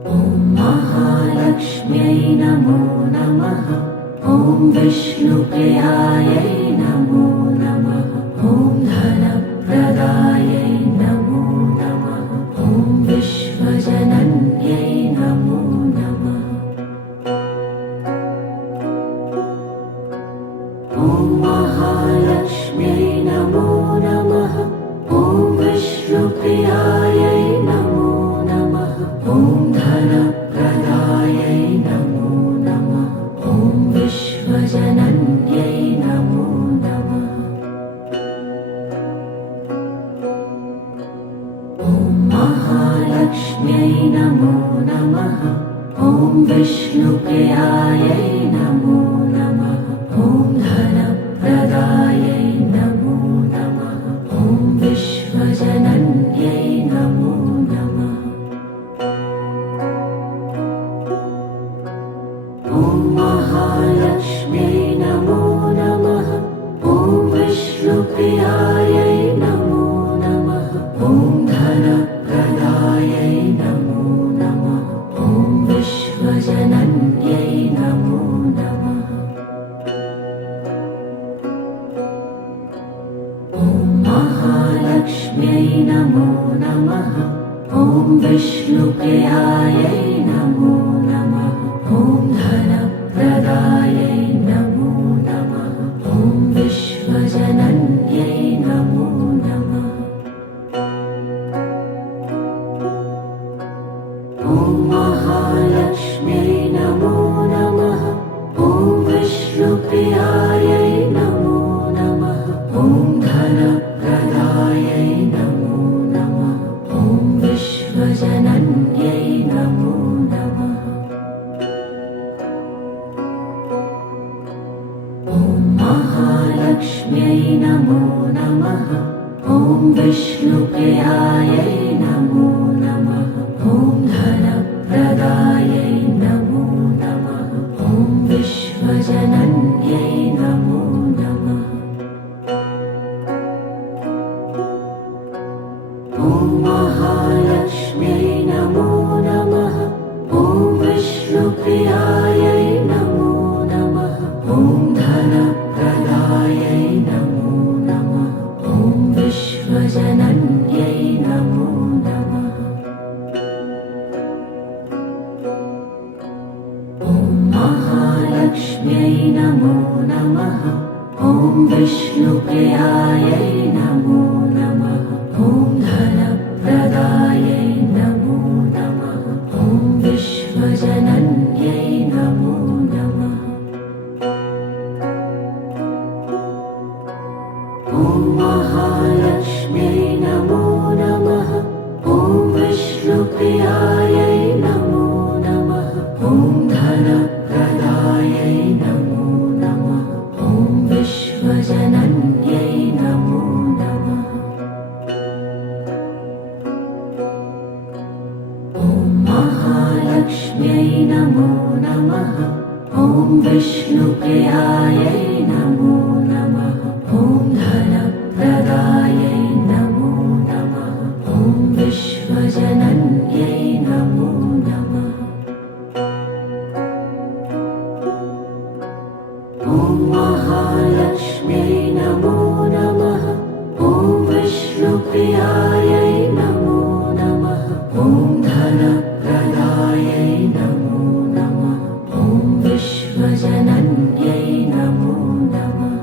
ॐ महालक्ष्म्यै नमो नमः ॐ विष्णुप्रियायै नमो नमः ॐ धनप्रदायै नमो नमः ॐ विश्वजनन्यै नमो नमः ॐ महालक्ष्म्यै नमो नमः ॐ विष्णुप्रियायै नमो नमः ॐ धनप्रदायै नमो नमः ॐ विश्वजनन्यै नमो नमः ॐ महालक्ष्म्यै नमो नमः ॐ विष्णुप्रियायै नमो नमः ॐ धनप्रदायै नमो नमः ॐ विश्वजनन्यै नमो नमः ॐ महालक्ष्म्यै नमो नमः ॐ विष्णुप्रियायै नमो नमः ॐ धनप्रदायै नमो नमः ॐ विश्वजनन्यै नमो नमः ॐ महालक्ष्म्यै नमो नमः ॐ विष्णुप्रियायै नमो नमः ॐ धनप्रदायै नमो नमः ॐ विश्वजनन्यै नमो नमः ॐ महालक्ष्म्यै नमो नमः ॐ विष्णुप्रियायै नमो नमः ॐ धनप्रदायै नमो नमः ॐ विश्वजनन्यै नमो नमः ॐ महालक्ष्म्यै नमो नमः ॐ विष्णुप्रियायै नमो नमः ॐ धनप्रदायै नमो नमः ॐ विश्वजनन्यै नमो नमः ॐ महालक्ष्म्यै नमो नमः ॐ विष्णुप्रियायै नमो नमः ॐ धनप्रदायै नमो नमः ॐ विश्वजनन्यै नमो नमः ॐ महालक्ष्म्यै नमो नमः ॐ विष्णुप्रियायै नमो नमः ॐ धनप्रदायै महालक्ष्म्यै नमो नमः। ॐ विष्णुप्रियायै नमो नमः। ॐ धनप्रदायै नमो नमः। ॐ विश्वजनन्यै नमो नमः। ॐ महालक्ष्म्यै नमो नमः। ॐ विष्णुप्रियायै नमो नमः। ॐ धनप्रदायै नमो नमः। ॐ विश्वजनन्यै नमो नमः। ॐ महालक्ष्म्यै नमो नमः। ॐ विष्णुप्रियायै नमो नमः। ॐ धनप्रदायै नमो नमः। ॐ विश्वजनन्यै नमो नमः।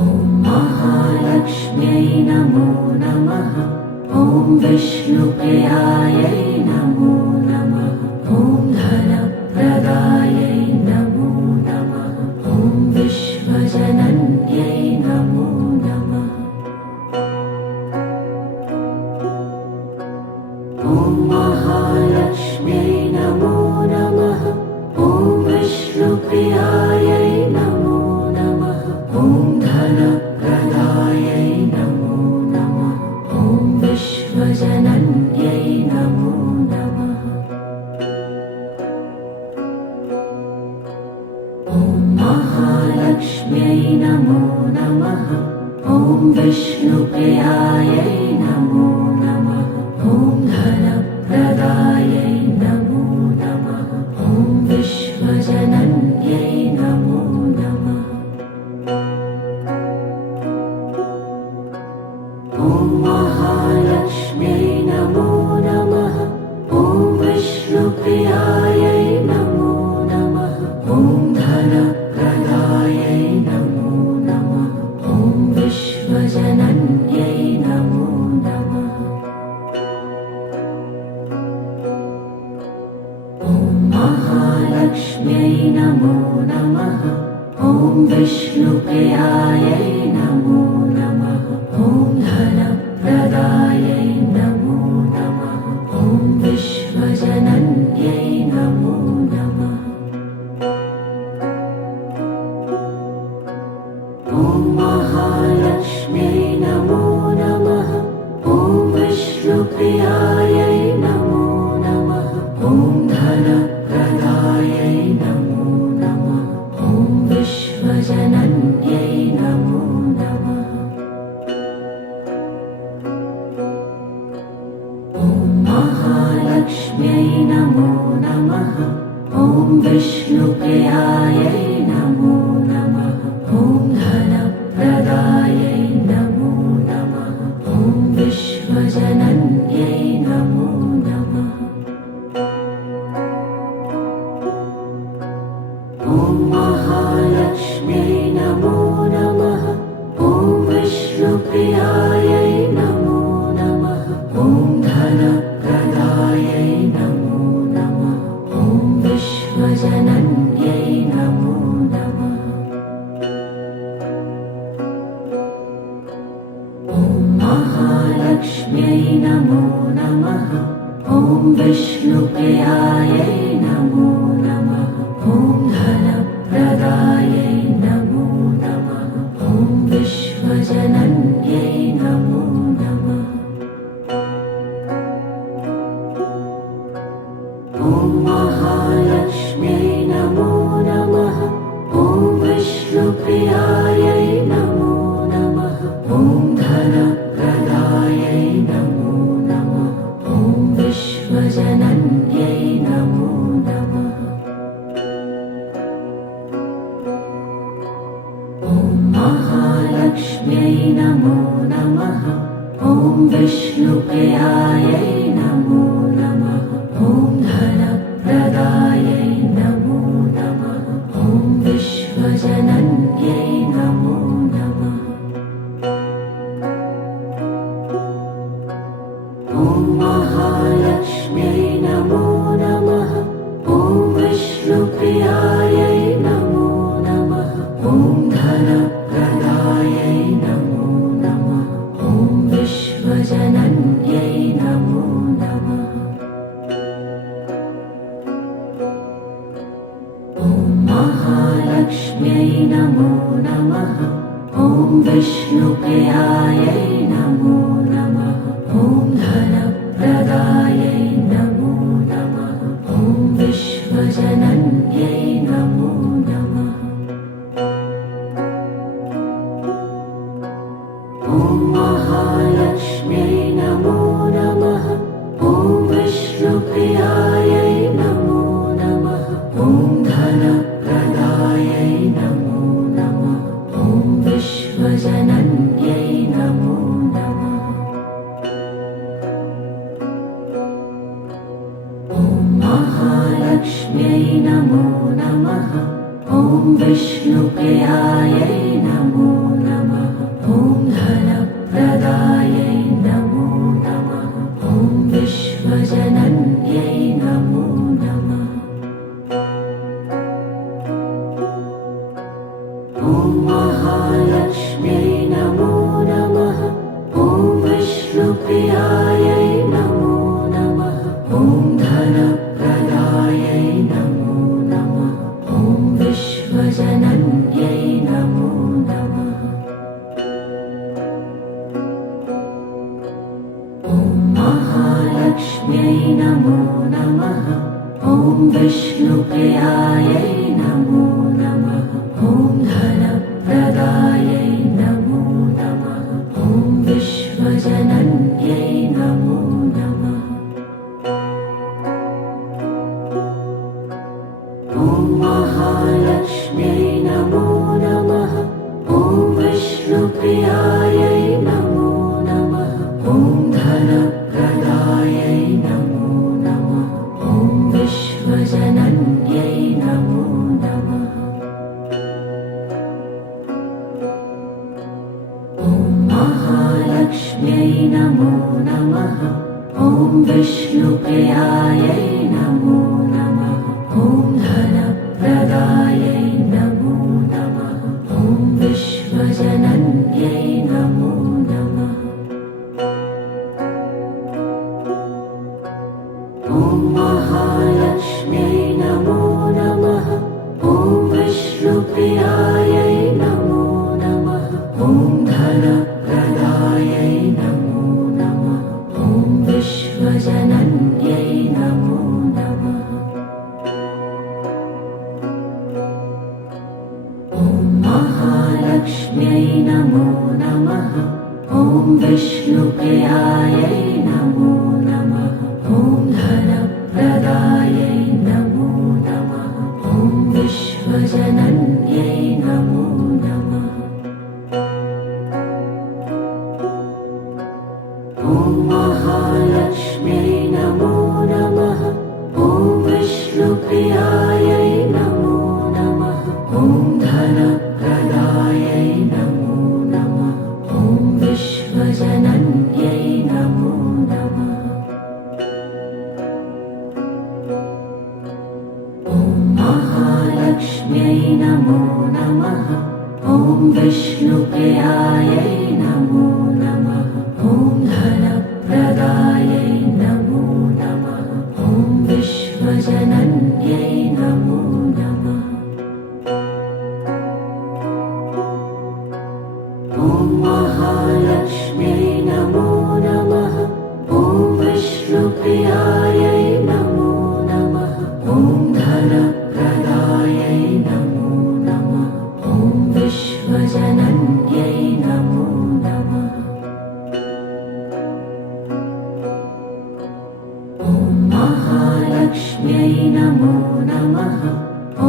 ॐ महालक्ष्म्यै नमो नमः। ॐ विष्णुप्रियायै नमो नमः। ॐ धनप्रदायै नमो नमः। ॐ विश्वजनन्यै नमो नमः। ॐ महालक्ष्म्यै नमो नमः। ॐ विष्णुप्रियायै नमो नमः। ॐ धनप्रदायै नमो नमः। ॐ विश्वजनन्यै नमो नमः। ॐ महालक्ष्म्यै नमो नमः। ॐ विष्णुप्रियायै नमो नमः। ॐ धनप्रदायै नमो नमः। ॐ विश्वजनन्यै नमो नमः। ॐ महालक्ष्म्यै नमो नमः। ॐ विष्णुप्रियायै नमो नमः। ॐ धनप्रदायै नमो नमः। ॐ विश्वजनन्यै नमो नमः। ॐ महालक्ष्म्यै नमो नमः। ॐ विष्णुप्रियायै नमो नमः। ॐ धनप्रदायै नमो नमः। ॐ विश्वजनन्यै नमो नमः। ॐ महालक्ष्म्यै नमो नमः। ॐ विष्णुप्रियायै नमो नमः। ॐ धनप्रदायै नमो नमः। ॐ विश्वजनन्यै नमो नमः। ॐ महालक्ष्म्यै नमो नमः। ॐ विष्णुप्रियायै नमो नमः। ॐ धनप्रदायै नमो नमः। ॐ विश्वजनन्यै नमो नमः। ॐ महालक्ष्म्यै नमो नमः। ॐ विष्णुप्रियायै नमो नमः। ॐ धनप्रदायै नमो नमः। ॐ विश्वजनन्यै नमो नमः। ॐ महालक्ष्म्यै नमो नमः। ॐ विष्णुप्रियायै नमो नमः। ॐ धनप्रदायै नमो नमः। ॐ विश्वजनन्यै नमो नमः। ॐ महालक्ष्म्यै नमो नमः। ॐ विष्णुप्रियायै नमो नमः। ॐ धनप्रदायै नमो नमः। ॐ विश्वजनन्यै नमो नमः। ॐ महालक्ष्म्यै नमो नमः। ॐ विष्णुप्रियायै नमो नमः। ॐ धनप्रदायै नमो नमः। ॐ विश्वजनन्यै नमो नमः। ॐ महालक्ष्म्यै नमो नमः। ॐ विष्णुप्रियायै नमो नमः। महालक्ष्म्यै नमो नमः। ॐ विष्णुप्रियायै नमो नमः। ॐ धनप्रदायै नमो नमः। ॐ विश्वजनन्यै नमो नमः। ॐ महालक्ष्म्यै नमो नमः। ॐ विष्णुप्रियायै नमो नमः। ॐ धनप्रदायै नमो नमः। ॐ विश्वजनन्यै नमो नमः। ॐ महालक्ष्म्यै नमो नमः। ॐ विष्णुप्रियायै नमो नमः। ॐ धनप्रदायै नमो नमः। ॐ विश्वजनन्यै नमो नमः। ॐ महालक्ष्म्यै नमो नमः। ॐ विष्णुप्रियायै नमो नमः। ॐ धनप्रदायै नमो नमः। ॐ विश्वजनन्यै नमो नमः। ॐ महालक्ष्म्यै नमो नमः। ॐ विष्णुप्रियायै नमो नमः। ॐ धनप्रदायै नमो नमः। ॐ विश्वजनन्यै नमो नमः। ॐ महालक्ष्म्यै नमो नमः। ॐ विष्णुप्रियायै नमो नमः। ॐ धनप्रदायै नमो नमः। ॐ विश्वजनन्यै नमो नमः। ॐ महालक्ष्म्यै नमो नमः। ॐ विष्णुप्रियायै नमो नमः। ॐ धनप्रदायै नमो नमः। ॐ विश्वजनन्यै नमो नमः। ॐ महालक्ष्म्यै नमो नमः। ॐ विष्णुप्रियायै नमो नमः। ॐ धनप्रदायै नमो नमः। ॐ विश्वजनन्यै नमो नमः। ॐ महालक्ष्म्यै नमो नमः। ॐ विष्णुप्रियायै नमो नमः। ॐ धनप्रदायै नमो नमः। ॐ विश्वजनन्यै नमो नमः। ॐ महालक्ष्म्यै नमो नमः। ॐ विष्णुप्रियायै नमो नमः। ॐ धनप्रदायै नमो नमः। ॐ विश्वजनन्यै नमो नमः। ॐ महालक्ष्म्यै नमो नमः। ॐ विष्णुप्रियायै नमो नमः। ॐ धनप्रदायै नमो नमः। ॐ विश्वजनन्यै नमो नमः। ॐ महालक्ष्म्यै नमो नमः। ॐ विष्णुप्रियायै नमो नमः। ॐ धनप्रदायै नमो नमः। ॐ विश्वजनन्यै नमो नमः। ॐ महालक्ष्म्यै नमो नमः।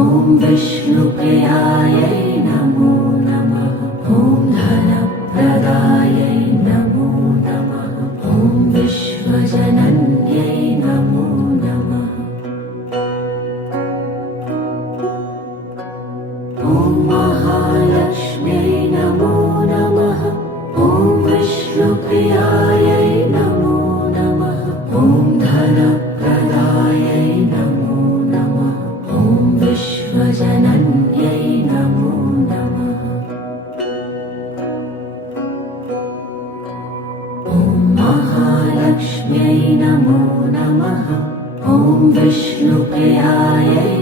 ॐ विष्णुप्रियायै नमो नमः। ॐ धनप्रदायै नमो नमः। ॐ विश्वजनन्यै नमो नमः। ॐ महालक्ष्म्यै नमो नमः। ॐ विष्णुप्रियायै नमो नमः। ॐ धनप्रदायै नमो नमः। ॐ विश्वजनन्यै नमो नमः। ॐ महालक्ष्म्यै नमो नमः। ॐ विष्णुप्रियायै